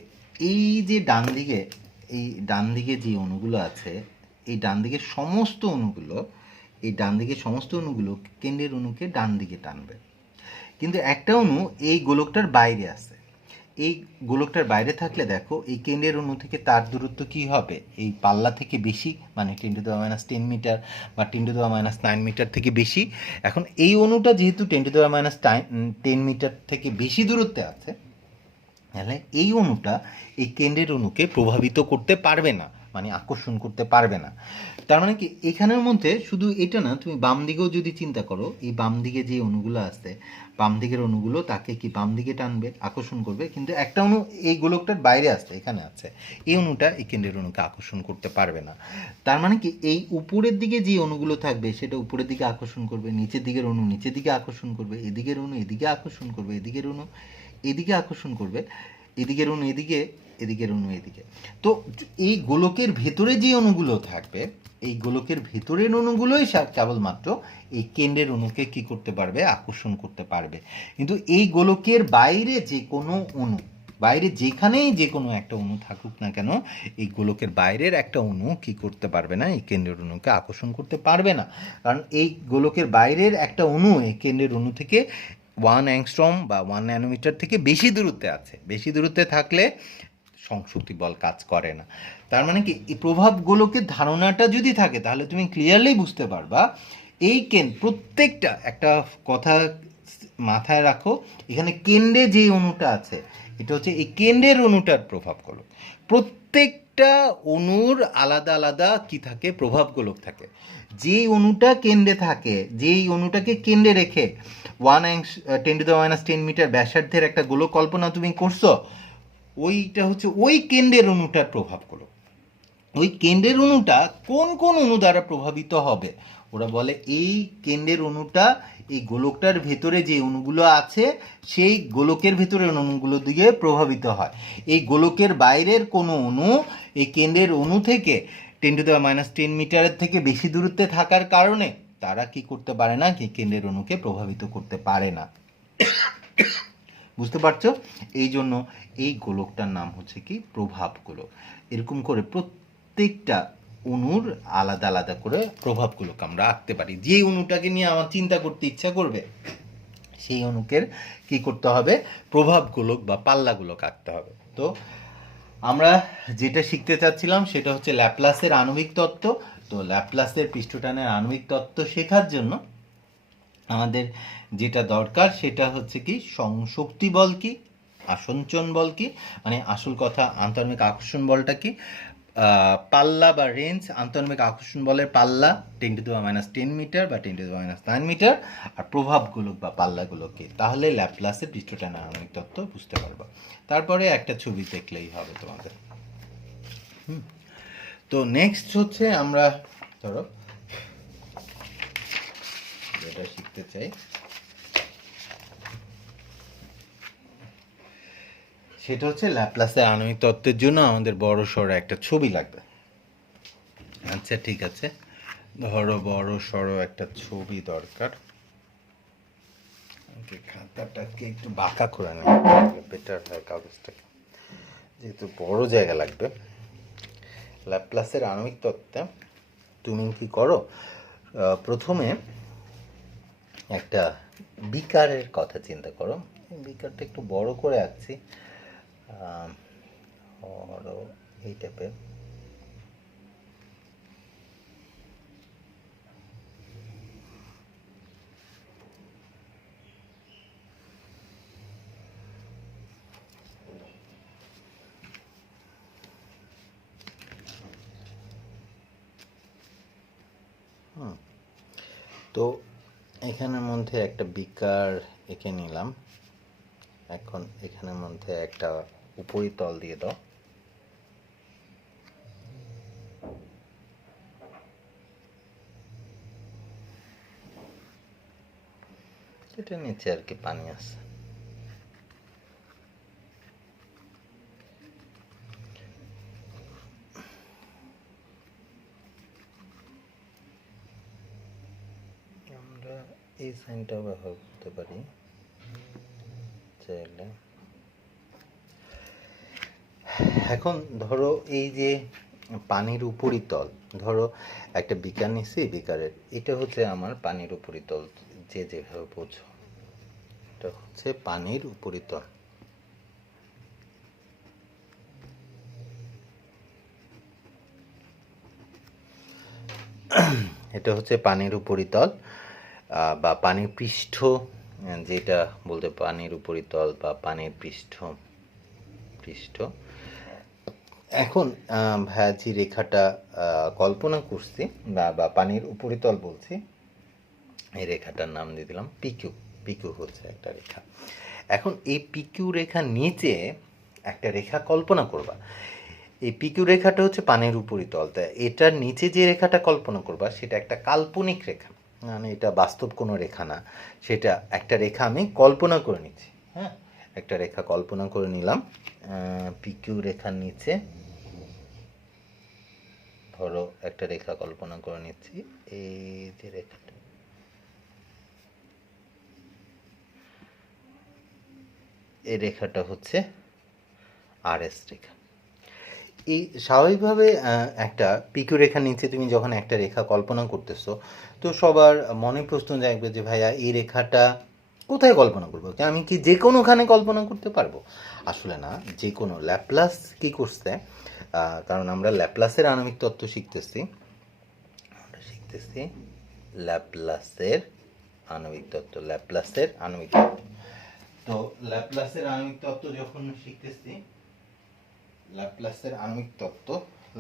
এই যে ডান দিকে যে অণুগুলো আছে, এই ডান দিকের সমস্ত অণুগুলো কেন্দ্রের অণুকে ডান দিকে টানবে, কিন্তু একটা অণু এই গোলকটার বাইরে আছে। এই গোলকটার বাইরে থাকলে দেখো এই কেন্দ্রের অণু থেকে তার দূরত্ব কি হবে, এই পাল্লা থেকে বেশি, মানে 10⁻10 মিটার বা 10⁻9 মিটার থেকে বেশি। এখন এই অণুটা যেহেতু 10⁻10 মিটার থেকে বেশি দূরত্বে আছে, তাহলে এই অণুটা এই কেন্দ্রের অণুকে প্রভাবিত করতে পারবে না, মানে আকর্ষণ করতে পারবে না। তার মানে কি, এখানের মধ্যে শুধু এটা না, তুমি বাম দিকেও যদি চিন্তা করো, এই বাম দিকে যে অণুগুলো আছে, বাম দিকের অণুগুলো তাকে কি বাম দিকে টানবে, আকর্ষণ করবে, কিন্তু একটা অণু এই গোলকটার বাইরে আসছে, এখানে আছে, এই অণুটা এই কেন্দ্রের অণুকে আকর্ষণ করতে পারবে না। তার মানে কি, এই উপরের দিকে যে অণুগুলো থাকবে সেটা উপরের দিকে আকর্ষণ করবে, নিচের দিকের অণু নিচের দিকে আকর্ষণ করবে, এদিকের অণু এদিকে আকর্ষণ করবে, এদিকের অণু এদিকে আকর্ষণ করবে, এদিকের অণু এদিকে, এদিকের অণু এদিকে। তো এই গোলকের ভেতরে যে অণুগুলো থাকবে, এই গোলকের ভেতরের অণুগুলোই কেবলমাত্র এই কেন্দ্রের অণুকে কি করতে পারবে, আকর্ষণ করতে পারবে। কিন্তু এই গোলকের বাইরে যে কোনো অণু, বাইরে যেখানেই যে কোনো একটা অণু থাকুক না কেন, এই গোলকের বাইরের একটা অণু কি করতে পারবে না, এই কেন্দ্রের অণুকে আকর্ষণ করতে পারবে না। কারণ এই গোলকের বাইরের একটা অণু এই কেন্দ্রের অণু থেকে 1 অ্যাংস্ট্রম বা 1 ন্যানোমিটার থেকে বেশি দূরত্বে আছে, বেশি দূরত্বে থাকলে সংশক্তি বল কাজ করে না। তার মানে কি, এই প্রভাব গোলকের ধারণাটা যদি থাকে তাহলে তুমি ক্লিয়ারলি বুঝতে পারবা এই প্রত্যেকটা একটা কথা মাথায় রাখো, এখানে কেন্দ্রে যে অণুটা আছে এটা হচ্ছে এই কেন্দ্রের অণুটার প্রভাব গোলক। প্রত্যেকটা অণুর আলাদা আলাদা কি থাকে, প্রভাব গোলক থাকে। যেই অণুটা কেন্দ্রে থাকে, যেই অণুটাকে কেন্দ্রে রেখে 10⁻10 মিটার ব্যাসার্ধের একটা গোলক কল্পনা তুমি করছো, ওইটা হচ্ছে ওই কেন্দ্রের অণুটার প্রভাব গোলক। ওই কেন্দ্রের অণুটা কোন কোন অণু দ্বারা প্রভাবিত হবে, ওরা বলে এই কেন্দ্রের অণুটা এই গোলকটার ভেতরে যে অণুগুলো আছে সেই গোলকের ভেতরের অণুগুলো দিকে প্রভাবিত হয়। এই গোলকের বাইরের কোনো অণু এই কেন্দ্রের অণু থেকে 10⁻10 মিটারের থেকে বেশি দূরত্বে থাকার কারণে তারা কি করতে পারে না, কি কেন্দ্রের অণুকে প্রভাবিত করতে পারে না। বুঝতে পারছো? এই জন্য এই গোলকটার নাম হচ্ছে কি প্রভাব গোলক। এরকম করে প্রত্যেকটা অণুর আলাদা আলাদা করে প্রভাবগুলোকে আমরা আঁকতে পারি। যে অণুটাকে নিয়ে আমার চিন্তা করতে ইচ্ছা করবে সেই অণুকের কি করতে হবে, প্রভাবগুলো বা পাল্লাগুলোকে আঁকতে হবে। তো আমরা যেটা শিখতে চাচ্ছিলাম সেটা হচ্ছে ল্যাপ্লাসের আণবিক তত্ত্ব। তো ল্যাপ্লাসের পৃষ্ঠটানের আণবিক তত্ত্ব শেখার জন্য আমাদের যেটা দরকার সেটা হচ্ছে কি, সংশক্তি বল কি, আসঞ্চন বল কি, মানে আসল কথা আন্তঃআণবিক আকর্ষণ বলটা কি, পাল্লা বা রেঞ্জ, আন্তঃআণবিক আকর্ষণ বলের পাল্লা 10⁻10 মিটার বা 10⁻9 মিটার, আর প্রভাবগুলো বা পাল্লাগুলো কি, তাহলে ল্যাপ্লাসের পৃষ্ঠটানের আণবিক তত্ত্ব বুঝতে পারবো। তারপরে একটা ছবি দেখলেই হবে তোমাদের। তো নেক্সট হচ্ছে আমরা ধরো যেটা শিখতে চাই সেটা হচ্ছে ল্যাপ্লাসের আণবিক তত্ত্বের জন্য আমাদের বড় সড়ো একটা ছবি লাগবে। আচ্ছা ঠিক আছে, ধরো বড় সড়ো একটা ছবি দরকার। খাতাটাকে একটু বাঁকা করে নেব, বেটার হয় কাগজটাকে, যেহেতু বড় জায়গা লাগবে। ল্যাপ্লাসের আণবিক তত্ত্বে তুমি কি করো, প্রথমে একটা বিকারের কথা চিন্তা করো। বিকারটা একটু বড় করে আঁকছি, এই টাইপের। তো এখানের মধ্যে একটা বিকার এঁকে নিলাম। এখন এখানের মধ্যে একটা উপরিতল দিয়ে দাও। এটা নিচে আর কি পানি আছে। আমরা এই সাইনটা ব্যবহার করতে পারি চাইলে। এখন ধরো এই যে পানির উপরিতল, ধরো একটা বিকার নিচ্ছি, বিকারের এটা হচ্ছে আমার পানির উপরিতল, যে যেভাবে বোঝো, এটা হচ্ছে পানির উপরিতল। এটা হচ্ছে পানির উপরিতল বা পানির পৃষ্ঠ, যেটা বলতে পানির উপরিতল বা পানির পৃষ্ঠ। এখন ভাইয়া যে রেখাটা কল্পনা করছি বা পানির উপরিতল বলছি, এই রেখাটার নাম দিয়ে দিলাম পিকিউ। পিকিউ হচ্ছে একটা রেখা। এখন এই পিকিউ রেখার নিচে একটা রেখা কল্পনা করবা। এই পিকিউ রেখাটা হচ্ছে পানির উপরিতল, তাই এটার নিচে যে রেখাটা কল্পনা করবা সেটা একটা কাল্পনিক রেখা, মানে এটা বাস্তব কোনো রেখা না, সেটা একটা রেখা আমি কল্পনা করে নিচ্ছি। হ্যাঁ, একটা রেখা কল্পনা করে নিলাম পিকিউ রেখার নিচে। ধরো একটা রেখা কল্পনা করে নিচ্ছি, এই যে রেখাটা, এই রেখাটা হচ্ছে আরএস রেখা। এই স্বাভাবিকভাবে একটা পিকিউ রেখার নিচে তুমি যখন একটা রেখা কল্পনা করতেছো, তো সবার মনে প্রশ্ন জাগবে যে ভাইয়া এই রেখাটা কোথায় কল্পনা করবো, আমি কি যে কোনোখানে কল্পনা করতে পারবো? আসলে না, যে কোনো। ল্যাপ্লাস কি করছে, কারণ আমরা ল্যাপ্লাসের আণবিক তত্ত্ব শিখতেছি, ল্যাপ্লাসের আণবিক তত্ত্ব, ল্যাপ্লাসের আণবিক তত্ত্ব। তো ল্যাপ্লাসের আণবিক তত্ত্ব যখন শিখতেছি, ল্যাপ্লাসের আণবিক তত্ত্ব,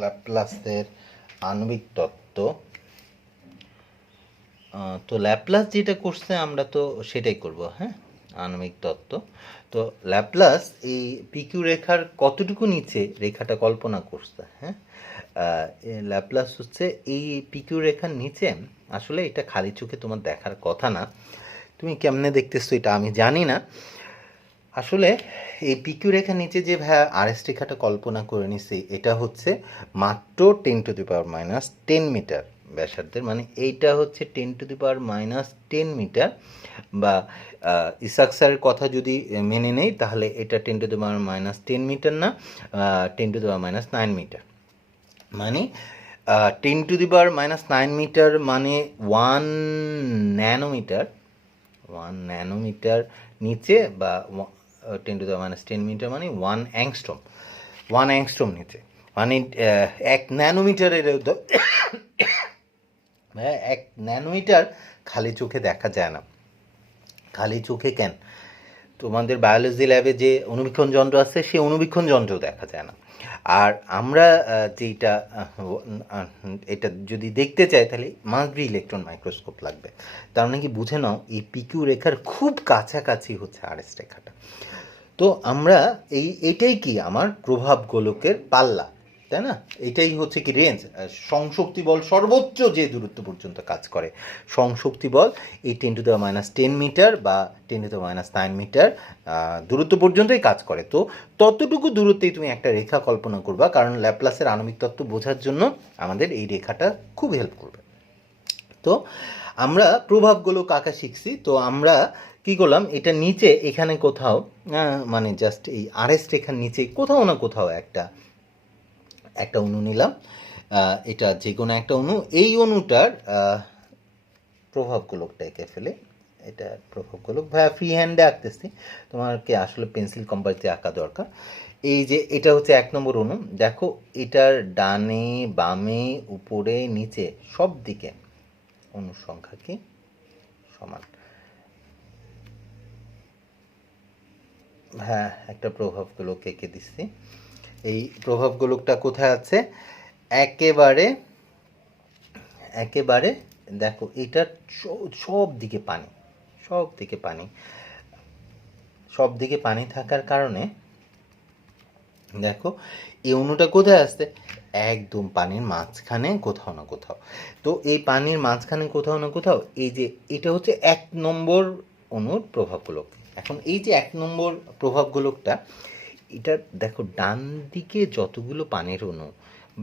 ল্যাপ্লাসের আণবিক তত্ত্ব, তো ল্যাপ্লাস যেটা করছে আমরা তো সেটাই করব। হ্যাঁ, আণবিক তত্ত্ব। তো ল্যাপ্লাস এই পিকিউ রেখার কতটুকু নিচে রেখাটা কল্পনা করছে। হ্যাঁ, ল্যাপ্লাস হচ্ছে এই পিকিউ রেখার নিচে, আসলে এটা খালি চোখে তোমার দেখার কথা না, তুমি কেমনে দেখতেছো এটা আমি জানি না। আসলে এই পিকিউ রেখার নিচে যে ভাইয়া আরএস রেখাটা কল্পনা করে নিছি, এটা হচ্ছে মাত্র 10⁻10 মিটার ব্যাসার্ধের, মানে এইটা হচ্ছে 10⁻10 মিটার, বা ইসাক স্যারের কথা যদি মেনে নেই তাহলে এটা 10⁻10 মিটার না, 10⁻9 মিটার। মানে 10⁻⁹ মিটার মানে 1 ন্যানোমিটার, 1 ন্যানোমিটার নিচে, বা 10⁻⁻10 মিটার মানে 1 অ্যাংস্ট্রম, 1 অ্যাংস্ট্রম নিচে, মানে 1 ন্যানোমিটারের 1 ন্যানোমিটার খালি চোখে দেখা যায় না। খালি চোখে কেন, তোমাদের বায়োলজি ল্যাবে যে অণুবীক্ষণ যন্ত্র আছে সেই অণুবীক্ষণ যন্ত্রও দেখা যায় না। আর আমরা যেটা এটা যদি দেখতে চাই তাহলে মাস্ট বি ইলেকট্রন মাইক্রোস্কোপ লাগবে। তার মানে কি বুঝে নাও এই পিকিউ রেখার খুব কাছাকাছি হচ্ছে আরএস রেখাটা। তো আমরা এইটাই কি আমার প্রভাব গোলকের পাল্লা, তাই না? এটাই হচ্ছে কি রেঞ্জ। সংশক্তি বল সর্বোচ্চ যে দূরত্ব পর্যন্ত কাজ করে, সংশক্তি বল এই 10⁻⁻10 মিটার বা 10⁻⁹ মিটার দূরত্ব পর্যন্তই কাজ করে। তো ততটুকু দূরত্বেই তুমি একটা রেখা কল্পনা করবা, কারণ ল্যাপ্লাসের আণবিক তত্ত্ব বোঝার জন্য আমাদের এই রেখাটা খুব হেল্প করবে। তো আমরা প্রভাবগুলো কাকা শিখছি। তো আমরা কি করলাম, এটা নিচে এখানে কোথাও মানে জাস্ট এই আরএস রেখার নিচে কোথাও না কোথাও একটা অণু নিলাম। এটা যে কোনো একটা অণু, এই অণুটার প্রভাবগুলোকটা এঁকে ফেলে। এটা প্রভাবগুলোক ভাইয়া ফ্রি হ্যান্ডে আঁকতেছি, তোমাকে আসলে পেন্সিল কম্পাস দিয়ে আঁকা দরকার। এই যে এটা হচ্ছে 1 নম্বর অণু, দেখো এটার ডানে বামে উপরে নিচে সব দিকে অণুর সংখ্যা কি সমান। হ্যাঁ, একটা প্রভাবগুলোক এঁকে দিচ্ছি। এই প্রভাবগুলোকটা কোথায় আছে, একেবারে একেবারে দেখো এটার সব দিকে পানি, সব দিকে পানি, সব দিকে পানি থাকার কারণে দেখো এই অণুটা কোথায় আসছে, একদম পানির মাঝখানে কোথাও না কোথাও। তো এই পানির মাঝখানে কোথাও না কোথাও এই যে এটা হচ্ছে 1 নম্বর অণুর প্রভাবগুলোক। এখন এই যে 1 নম্বর প্রভাবগুলোকটা, এটা দেখো ডান দিকে যতগুলো পানির অণু,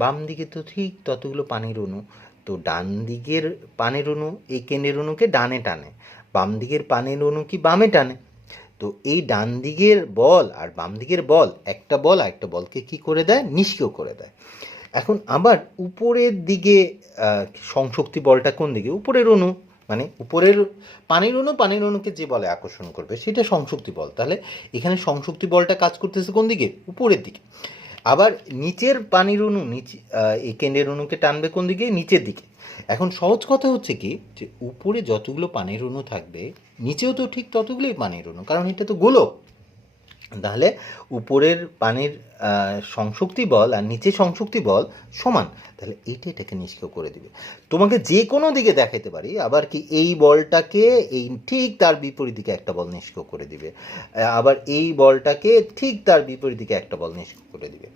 বাম দিকে তো ঠিক ততগুলো পানির অণু। তো ডান দিকের পানির অণু এই কেন্দ্রের অণুকে ডানে টানে, বাম দিকের পানির অণু কি বামে টানে। তো এই ডান দিকের বল আর বাম দিকের বল, একটা বল আর একটা বলকে কি করে দেয়, নিষ্ক্রিয় করে দেয়। এখন আবার উপরের দিকে সংশক্তি বলটা কোন দিকে, উপরের অণু, মানে উপরের পানির অণুকে যে বলে আকর্ষণ করবে সেটা সংশক্তি বল। তাহলে এখানে সংশক্তি বলটা কাজ করতেছে কোন দিকে, উপরের দিকে। আবার নিচের পানির অণু এই কেন্দ্রের অণুকে টানবে কোন দিকে, নিচের দিকে। এখন সহজ কথা হচ্ছে কি, যে উপরে যতগুলো পানির অণু থাকবে নিচেও তো ঠিক ততগুলোই পানির অণু, কারণ এটা তো গোলক। তাহলে উপরের পানির সংশক্তি বল আর নিচে সংশক্তি বল সমান, তাহলে এটাকে নিষ্ক্রিয় করে দিবে। তোমাকে যে কোনো দিকে দেখাইতে পারি, আবার কি এই বলটাকে এই ঠিক তার বিপরীত দিকে একটা বল নিষ্ক্রিয় করে দিবে, আবার এই বলটাকে ঠিক তার বিপরীত দিকে একটা বল নিষ্ক্রিয় করে দিবে।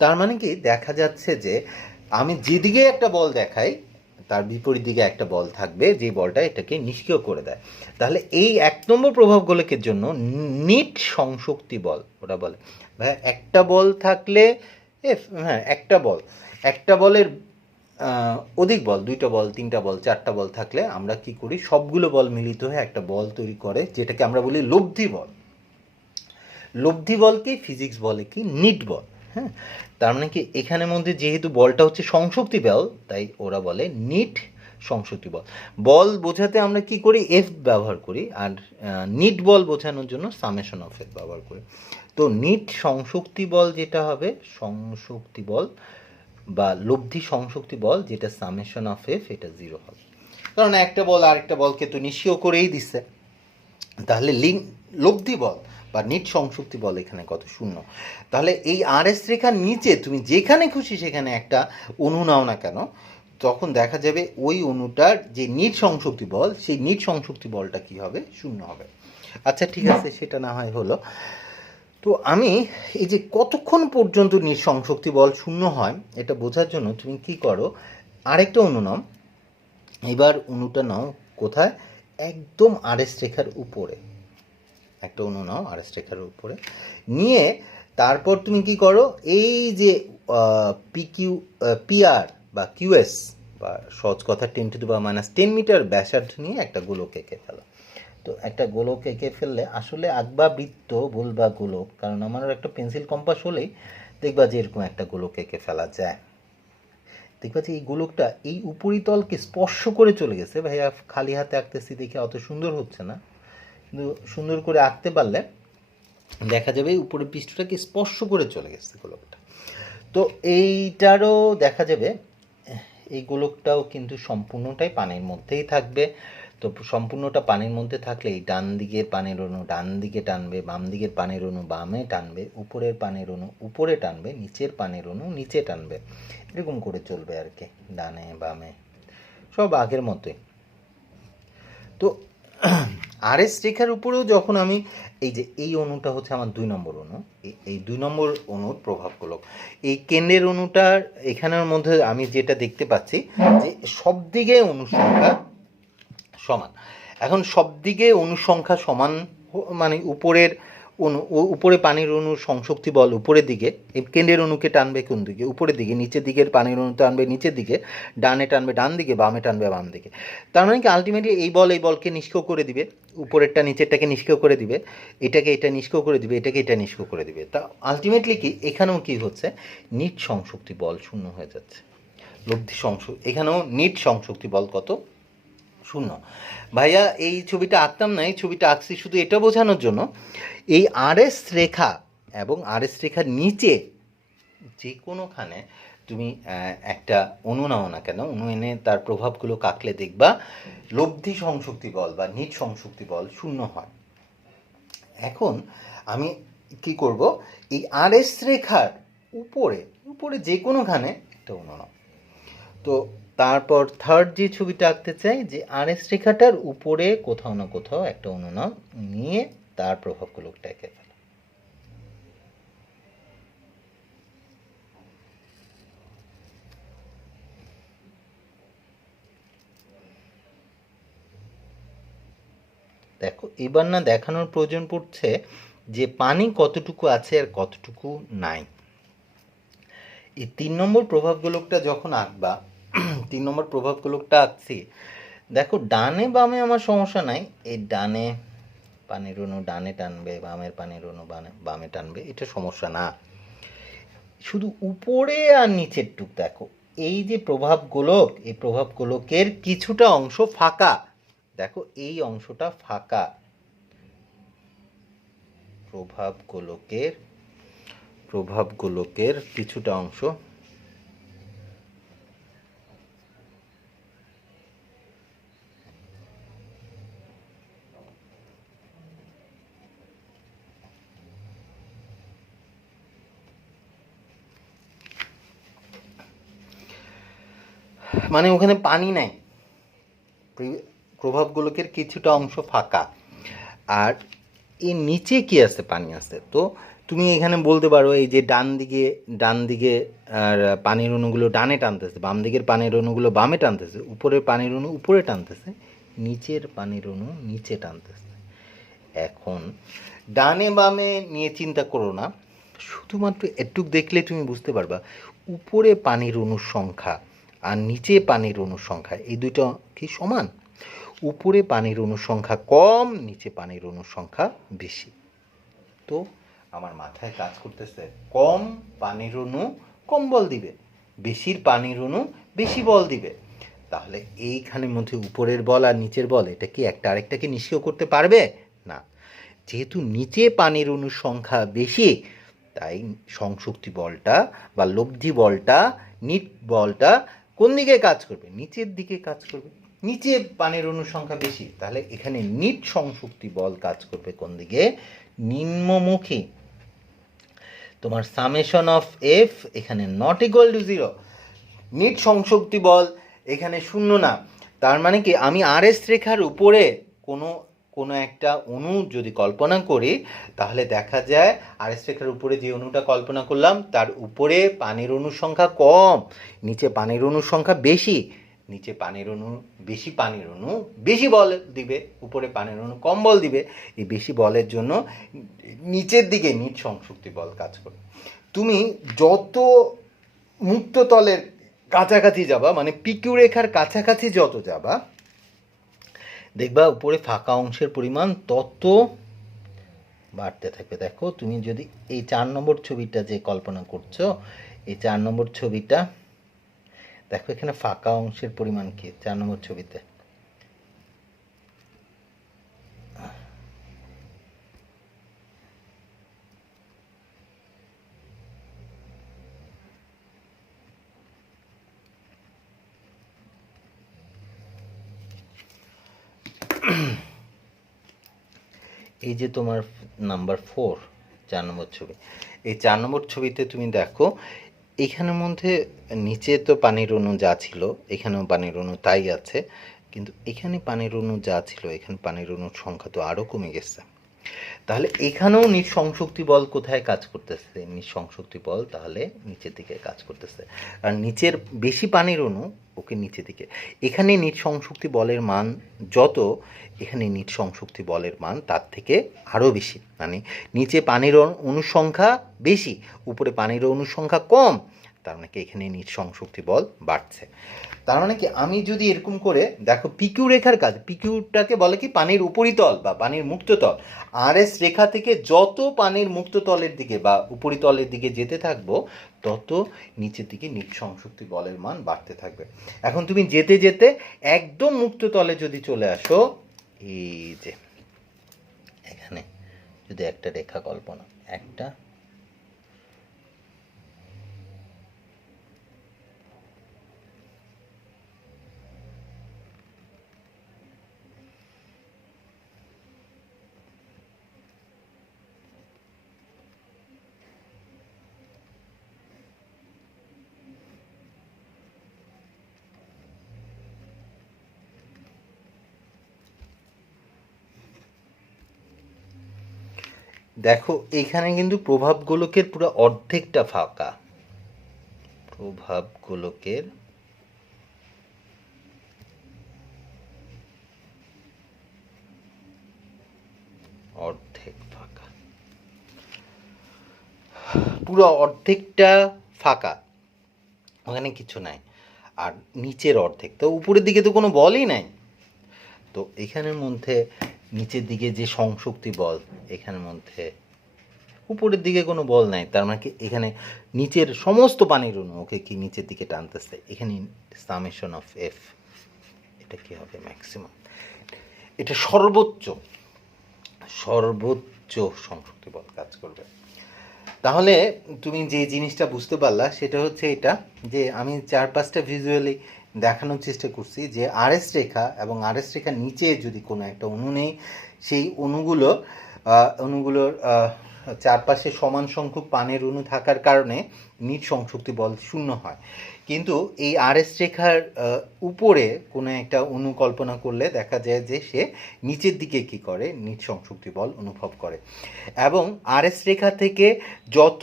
তার মানে কি দেখা যাচ্ছে যে আমি যেদিকে একটা বল দেখাই তার বিপরীত দিকে একটা বল থাকবে যে বলটা এটাকে নিষ্ক্রিয় করে দেয়। তাহলে এই 1 নম্বর প্রভাব গোলকের জন্য নিট সংশক্তি বল ওটা বলে। ভাই একটা বল থাকলে হ্যাঁ একটা বলের অধিক বল, 2টা বল 3টা বল 4টা বল থাকলে আমরা কি করি, সবগুলো বল মিলিত হয়ে একটা বল তৈরি করে, যেটাকে আমরা বলি লব্ধি বল। লব্ধি বলকে ফিজিক্স বলে কি নিট বল। হ্যাঁ, তার মানে কি এখানের মধ্যে যেহেতু বলটা হচ্ছে সংশক্তি বল, তাই ওরা বলে নিট সংশক্তি বল। বল বোঝাতে আমরা কি করি, এফ ব্যবহার করি, আর নিট বল বোঝানোর জন্য সামেশন অফ এফ ব্যবহার করি। তো নিট সংশক্তি বল যেটা হবে সংশক্তি বল বা লব্ধি সংশক্তি বল, যেটা সামেশন অফ এফ, এটা 0 হবে, কারণ একটা বল আরেকটা বলকে তো নিষ্ক্রিয় করেই দিচ্ছে। তাহলে লব্ধি বল বা নিট সংশক্তি বল এখানে কত, 0। তাহলে এই আরএস রেখার নিচে তুমি যেখানে খুশি সেখানে একটা অণু নাও না কেন, তখন দেখা যাবে ওই অণুটার যে নিট সংশক্তি বল, সেই নিট সংশক্তি বলটা কি হবে, 0 হবে। আচ্ছা ঠিক আছে, সেটা না হয় হলো। তো আমি এই যে কতক্ষণ পর্যন্ত নিট সংশক্তি বল 0 হয় এটা বোঝার জন্য তুমি কি করো, আরেকটা অণু নাও। এবার অণুটা নাও কোথায়, একদম আরএস রেখার উপরে একটা অণু নাও, আরএস রেখার উপরে নিয়ে তারপর তুমি কি করো, এই যে পিআর বা কিউএস বা সহজ কথা 10⁻⁻10 মিটার ব্যাসার্ধ নিয়ে একটা গোলক এঁকে ফেলো। তো একটা গোলক এঁকে ফেললে, আসলে আঁকবা বৃত্ত বলবা গোলক, কারণ আমার একটা পেন্সিল কম্পাস হলেই দেখবা যে এরকম একটা গোলক এঁকে ফেলা যায়। দেখবা যে এই গোলকটা এই উপরিতলকে স্পর্শ করে চলে গেছে। ভাইয়া খালি হাতে আঁকতেছি দেখে অত সুন্দর হচ্ছে না, কিন্তু সুন্দর করে আঁকতে পারলে দেখা যাবে উপরের পৃষ্ঠটাকে স্পর্শ করে চলে গেছে গোলকটা। তো এইটারও দেখা যাবে এই গোলকটাও কিন্তু সম্পূর্ণটাই পানির মধ্যেই থাকবে। তো সম্পূর্ণটা পানির মধ্যে থাকলে এই ডান দিকের পানির অণু ডান দিকে টানবে, বাম দিকের পানির অণু বামে টানবে, উপরের পানির অণু উপরে টানবে, নিচের পানির অণু নিচে টানবে, এরকম করে চলবে আর কি, ডানে বামে সব আগের মতোই। তো আরএস রেখার উপরেও যখন আমি এই যে এই অণুটা হচ্ছে আমার 2 নম্বর অণু, এই 2 নম্বর অণুর প্রভাব গোলক, এই কেন্দ্রের অণুটার এখানের মধ্যে আমি যেটা দেখতে পাচ্ছি যে সব দিকে অণুর সংখ্যা সমান। এখন সব দিকে অণুর সংখ্যা সমান মানে উপরের অণু উপরে পানির অণুর সংশক্তি বল উপরের দিকে, এই কেন্দ্রের অণুকে টানবে কোন দিকে? উপরের দিকে। নিচের দিকের পানির অণু টানবে নিচের দিকে, ডানে টানবে ডান দিকে, বামে টানবে বাম দিকে। তার মানে কি আলটিমেটলি এই বলকে নিষ্ক্রিয় করে দিবে, উপরেরটা নিচেরটাকে নিষ্ক্রিয় করে দিবে, এটাকে এটা নিষ্ক্রিয় করে দিবে, এটাকে এটা নিষ্ক্রিয় করে দিবে। তা আলটিমেটলি কি এখানেও কি হচ্ছে, নিট সংশক্তি বল শূন্য হয়ে যাচ্ছে। লব্ধি এখানেও নিট সংশক্তি বল কত? শূন্য। ভাইয়া এই ছবিটা আঁকতাম না, এই ছবিটা আঁকছি শুধু এটা বোঝানোর জন্য, এই আরএস রেখা এবং আরএস রেখার নিচে যে কোনোখানে তুমি একটা অণু নাও না কেন, অণু এনে তার প্রভাবগুলো কাটলে দেখবা লব্ধি সংশক্তি বল বা নিট সংশক্তি বল শূন্য হয়। এখন আমি কি করব, এই আরএস রেখার উপরে উপরে যে কোনোখানে একটা অণু নাও। তো তারপর থার্ড যে ছবিটা আঁকতে চাই যে আরএস রেখাটার উপরে কোথাও না কোথাও একটা অণু নাও, নিয়ে তার প্রভাবগুলোকে এঁকে ফেলো। দেখো এবার না দেখানোর প্রয়োজন পড়ছে যে পানি কতটুকু আছে আর কতটুকু নাই। এই 3 নম্বর প্রভাব গোলকটা যখন আঁকবা, 3 নম্বর প্রভাব গোলকটা আঁকছি, দেখো ডানে বামে আমার সমস্যা নাই, এই ডানে পানির অণু ডানে টানবে, বামের পানির অণু বামে টানবে, এটা সমস্যা না। শুধু উপরে আর নিচের টুক দেখো, এই যে প্রভাব গোলক, এই প্রভাব গোলকের কিছুটা অংশ ফাঁকা, দেখো এই অংশটা ফাঁকা, প্রভাব গোলকের কিছুটা অংশ মানে ওখানে পানি নাই, প্রভাব গোলকের কিছুটা অংশ ফাঁকা, আর এর নিচে কি আছে? পানি আছে। তো তুমি এখানে বলতে পারো এই যে ডান দিকে আর পানির অণুগুলো ডানে টানতেছে, বাম দিকের পানির অণুগুলো বামে টানতেছে, উপরের পানির অণু উপরে টানতেছে, নিচের পানির অণু নিচে টানতেছে। এখন ডানে বামে নিয়ে চিন্তা করো না, শুধুমাত্র এটুক দেখলে তুমি বুঝতে পারবা উপরে পানির অণুর সংখ্যা আর নিচে পানির অণুর সংখ্যা এই দুটো কি সমান? উপরে পানির অণুর সংখ্যা কম, নিচে পানির অণুর সংখ্যা বেশি। তো আমার মাথায় কাজ করতেছে কম পানির অণু কম বল দিবে, বেশির পানির অণু বেশি বল দিবে। তাহলে এইখানের মধ্যে উপরের বল আর নিচের বল এটা কি একটা আরেকটাকে নিষ্ক্রিয় করতে পারবে না? যেহেতু নিচে পানির অণুর সংখ্যা বেশি, তাই সংশক্তি বলটা বা লব্ধি বলটা, নিট বলটা কোন দিকে কাজ করবে? নিচের দিকে কাজ করবে। নিচে পানির অণুর সংখ্যা বেশি, তাহলে এখানে নিট সংশক্তি বল কাজ করবে কোন দিকে? নিম্নমুখী। তোমার সামেশন অফ এফ এখানে নট ইকুয়াল টু 0, নিট সংশক্তি বল এখানে শূন্য না। তার মানে কি আমি আরএস রেখার উপরে কোনো একটা অণু যদি কল্পনা করি, তাহলে দেখা যায় আরএস রেখার উপরে যে অণুটা কল্পনা করলাম তার উপরে পানির অণুর সংখ্যা কম, নিচে পানির অণুর সংখ্যা বেশি। নিচে পানির অণু বেশি, পানির অণু বেশি বল দিবে, উপরে পানির অণু কম বল দিবে। এই বেশি বলের জন্য নিচের দিকে নিট সংশক্তি বল কাজ করবে। তুমি যত মুক্ত তলের কাছাকাছি যাবা, মানে পিকিউ রেখার কাছাকাছি যত যাবা, দেখবা উপরে ফাঁকা অংশের পরিমাণ তত বাড়তে থাকবে। দেখো তুমি যদি এই 4 নম্বর ছবিটা যে কল্পনা করছো, এই 4 নম্বর ছবিটা দেখো এখানে ফাঁকা অংশের পরিমাণ কি 4 নম্বর ছবিতে, এই যে তোমার নাম্বার 4 4 নম্বর ছবি, এই 4 নম্বর ছবিতে তুমি দেখো এখানের মধ্যে নিচে তো পানির অণু যা ছিল এখানেও পানির অণু তাই আছে, কিন্তু এখানে পানির অণু যা ছিল এখানে পানির অণুর সংখ্যা তো আরও কমে গেছে। তাহলে এখানেও নিট সংশক্তি বল কোথায় কাজ করতেছে? নিট সংশক্তি বল তাহলে নিচের দিকে কাজ করতেছে, আর নিচের বেশি পানির অণু ওকে নিচের দিকে। এখানে নিট সংশক্তি বলের মান যত, এখানে নিট সংশক্তি বলের মান তার থেকে আরও বেশি, মানে নিচে পানির অণুর সংখ্যা বেশি, উপরে পানির অণুর সংখ্যা কম, তার মানে কি এখানে নিট সংশক্তি বল বাড়ছে। তার মানে কি আমি যদি এরকম করে দেখো পিকিউ রেখার কাজ, পিকিউটাকে বলে কি পানির উপরিতল বা পানির মুক্ততল, আর এস রেখা থেকে যত পানির মুক্ততলের দিকে বা উপরিতলের দিকে যেতে থাকবো তত নিচের দিকে নিট সংশক্তি বলের মান বাড়তে থাকবে। এখন তুমি যেতে যেতে একদম মুক্ততলে যদি চলে আসো, এই যে এখানে যদি একটা রেখা কল্পনা, একটা দেখো এখানে কিন্তু প্রভাব গোলকের পুরো অর্ধেকটা ফাঁকা, প্রভাব গোলকের অর্ধেক ফাঁকা, পুরো অর্ধেকটা ফাঁকা, ওখানে কিছু নাই। আর নিচের অর্ধেক তো, উপরের দিকে তো কোনো বলই নাই, তো এখানের মধ্যে নিচের দিকে যে সংশক্তি বল, এখানের মধ্যে উপরের দিকে কোনো বল নাই, তার মানে কি এখানে নিচের সমস্ত পানির অণু ওকে কি নিচের দিকে টানতেছে। এখানে সামেশন অফ এফ, এটা কি হবে ম্যাক্সিমাম, এটা সর্বোচ্চ সর্বোচ্চ সংশক্তি বল কাজ করবে। তাহলে তুমি যে জিনিসটা বুঝতে পারলা সেটা হচ্ছে এটা, যে আমি 4-5টা ভিজুয়ালি দেখানোর চেষ্টা করছি যে আরএস রেখা এবং আরএস রেখার নিচে যদি কোনো একটা অণু নেই, সেই অণুগুলোর চারপাশে সমান সংখ্যক পানির অণু থাকার কারণে নিট সংশক্তি বল শূন্য হয়। কিন্তু এই আরএস রেখার উপরে কোনো একটা অণু কল্পনা করলে দেখা যায় যে সে নিচের দিকে কি করে, নিট সংশক্তি বল অনুভব করে। এবং আরএস রেখা থেকে যত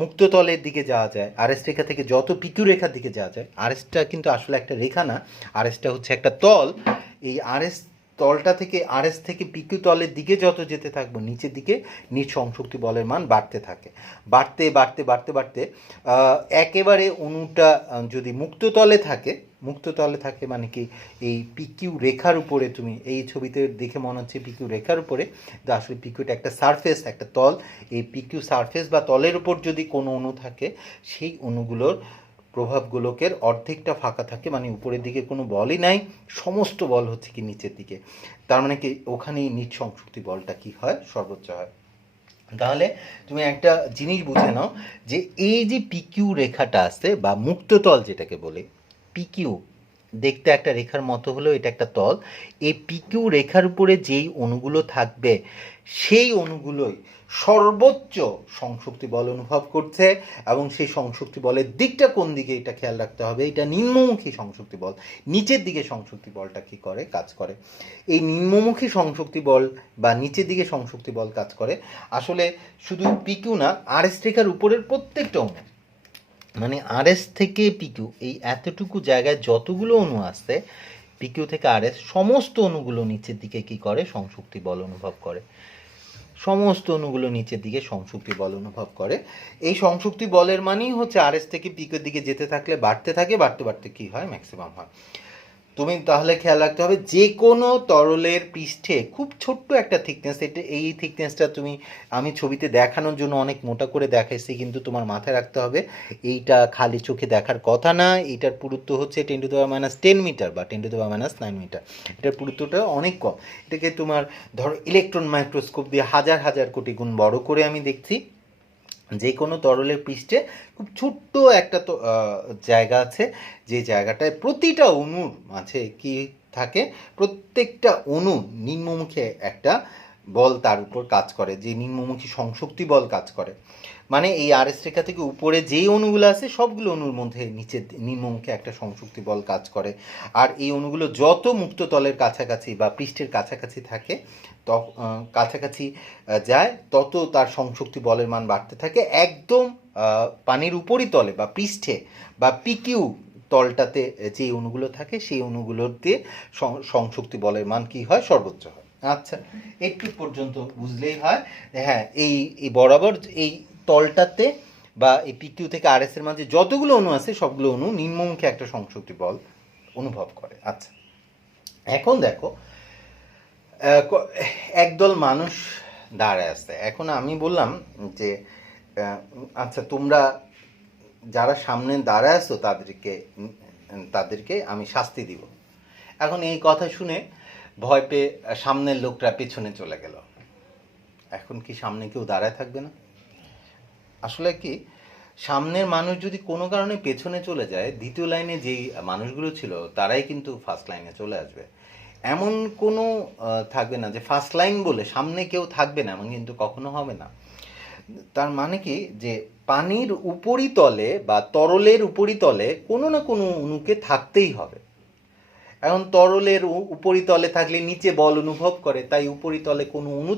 মুক্ততলের দিকে যাওয়া যায়, আরএস রেখা থেকে যত পিকিউ রেখার দিকে যাওয়া যায়, আরএসটা কিন্তু আসলে একটা রেখা না, আরএসটা হচ্ছে একটা তল। এই আরএস তলটা থেকে আরএস থেকে পিকিউ তলের দিকে যত যেতে থাকবো নিচের দিকে নিট সংশক্তি বলের মান বাড়তে থাকে, বাড়তে বাড়তে বাড়তে বাড়তে একেবারে অণুটা যদি মুক্ততলে থাকে মানে কি এই পিকিউ রেখার উপরে, তুমি এই ছবিতে দেখে মনে হচ্ছে পিকিউ রেখার উপরে, তো আসলে পিকিউটা একটা সারফেস, একটা তল। এই পিকিউ সারফেস বা তলের উপর যদি কোনো অণু থাকে, সেই অণুগুলোর প্রভাব গোলকের অর্ধেকটা ফাঁকা থাকে, মানে উপরের দিকে কোনো বলই নাই, সমস্ত বল হচ্ছে কি নিচের দিকে। তার মানে কি ওখানেই নিট সংশক্তি বলটা কি হয়, সর্বোচ্চ হয়। তাহলে তুমি একটা জিনিস বুঝে নাও যে এই যে পিকিউ রেখাটা আছে বা মুক্ততল যেটাকে বলে, পিকিউ দেখতে একটা রেখার মতো হলেও এটা একটা তল, এই পিকিউ রেখার উপরে যেই অণুগুলো থাকবে সেই অণুগুলোই সর্বোচ্চ সংশক্তি বল অনুভব করছে, এবং সেই সংশক্তি বলের দিকটা কোন দিকে এটা খেয়াল রাখতে হবে, এটা নিম্নমুখী সংশক্তি বল, নিচের দিকে সংশক্তি বলটা কি করে, কাজ করে। এই নিম্নমুখী সংশক্তি বল বা নিচের দিকে সংশক্তি বল কাজ করে আসলে শুধু পিকিউ না, আরএস রেখার উপরের প্রত্যেকটা অণু, মানে আরএস থেকে পিকিউ এই এতটুকু জায়গায় যতগুলো অণু আছে পিকিউ থেকে আরএস, সমস্ত অণুগুলো নিচের দিকে কি করে, সংশক্তি বল অনুভব করে, সমস্ত অণুগুলো নিচের দিকে সংশক্তি বল অনুভব করে। এই সংশক্তি বলের মানেই হচ্ছে আরএস থেকে পিকিউর দিকে যেতে থাকলে বাড়তে থাকে, বাড়তে বাড়তে কি হয়, ম্যাক্সিমাম হয়। তুমি তাহলে খেয়াল রাখতে হবে যে কোনো তরলের পৃষ্ঠে খুব ছোট্ট একটা থিকনেস, এটা এই থিকনেসটা আমি ছবিতে দেখানোর জন্য অনেক মোটা করে দেখাইছি, কিন্তু তোমার মাথায় রাখতে হবে এইটা খালি চোখে দেখার কথা না। এইটার পুরুত্ব হচ্ছে 10⁻10 মিটার বা 10⁻9 মিটার। এটার পুরুত্বটা অনেক কম। এটাকে তোমার ধরো ইলেকট্রন মাইক্রোস্কোপ দিয়ে হাজার হাজার কোটি গুণ বড় করে আমি দেখছি। যে কোনো তরলের পৃষ্ঠে খুব ছোট্ট একটা তো জায়গা আছে, যে জায়গাটায় প্রতিটা অণুর মাঝে কি থাকে, প্রত্যেকটা অণু নিম্নমুখী একটা বল তার উপর কাজ করে, যে নিম্নমুখী সংশক্তি বল কাজ করে। মানে এই আরএস রেখা থেকে উপরে যেই অণুগুলো আছে সবগুলো অণুর মধ্যে নিচে নিম্নমুখী একটা সংশক্তি বল কাজ করে। আর এই অণুগুলো যত মুক্ত তলের কাছাকাছি বা পৃষ্ঠের কাছাকাছি থাকে কাছাকাছি যায়, তত তার সংশক্তি বলের মান বাড়তে থাকে। একদম পানির উপরিতলে বা পৃষ্ঠে বা পিকিউ তলটাতে যে অণুগুলো থাকে সেই অণুগুলোতে সংশক্তি বলের মান কি হয়, সর্বোচ্চ হয়। আচ্ছা, একটু পর্যন্ত বুঝলেই হয়। হ্যাঁ, এই বরাবর এই তলটাতে বা এই পিকিউ থেকে আরএস এর মাঝে যতগুলো অণু আছে সবগুলো অণু নিম্নমুখী একটা সংশক্তি বল অনুভব করে। আচ্ছা, এখন দেখো একদল মানুষ দাঁড়ায় আছে। এখন আমি বললাম যে আচ্ছা, তোমরা যারা সামনে দাঁড়ায় আছো তাদেরকে আমি শাস্তি দিব। এখন এই কথা শুনে ভয় পেয়ে সামনের লোকরা পেছনে চলে গেল। এখন কি সামনে কেউ দাঁড়ায় থাকবে না? আসলে কি, সামনের মানুষ যদি কোনো কারণে পেছনে চলে যায়, দ্বিতীয় লাইনে যেই মানুষগুলো ছিল তারাই কিন্তু ফার্স্ট লাইনে চলে আসবে। এমন কোনো থাকবে না যে ফার্স্ট লাইন বলে সামনে কেউ থাকবে না, এমন কিন্তু কখনো হবে না। তার মানে কি, যে পানির উপরিতলে বা তরলের উপরিতলে কোনো না কোনো অণুকে থাকতেই হবে। এখন তরলের উপরিতলে থাকলে নিচে বল অনুভব করে, তাই উপরিতলে কোনো অণু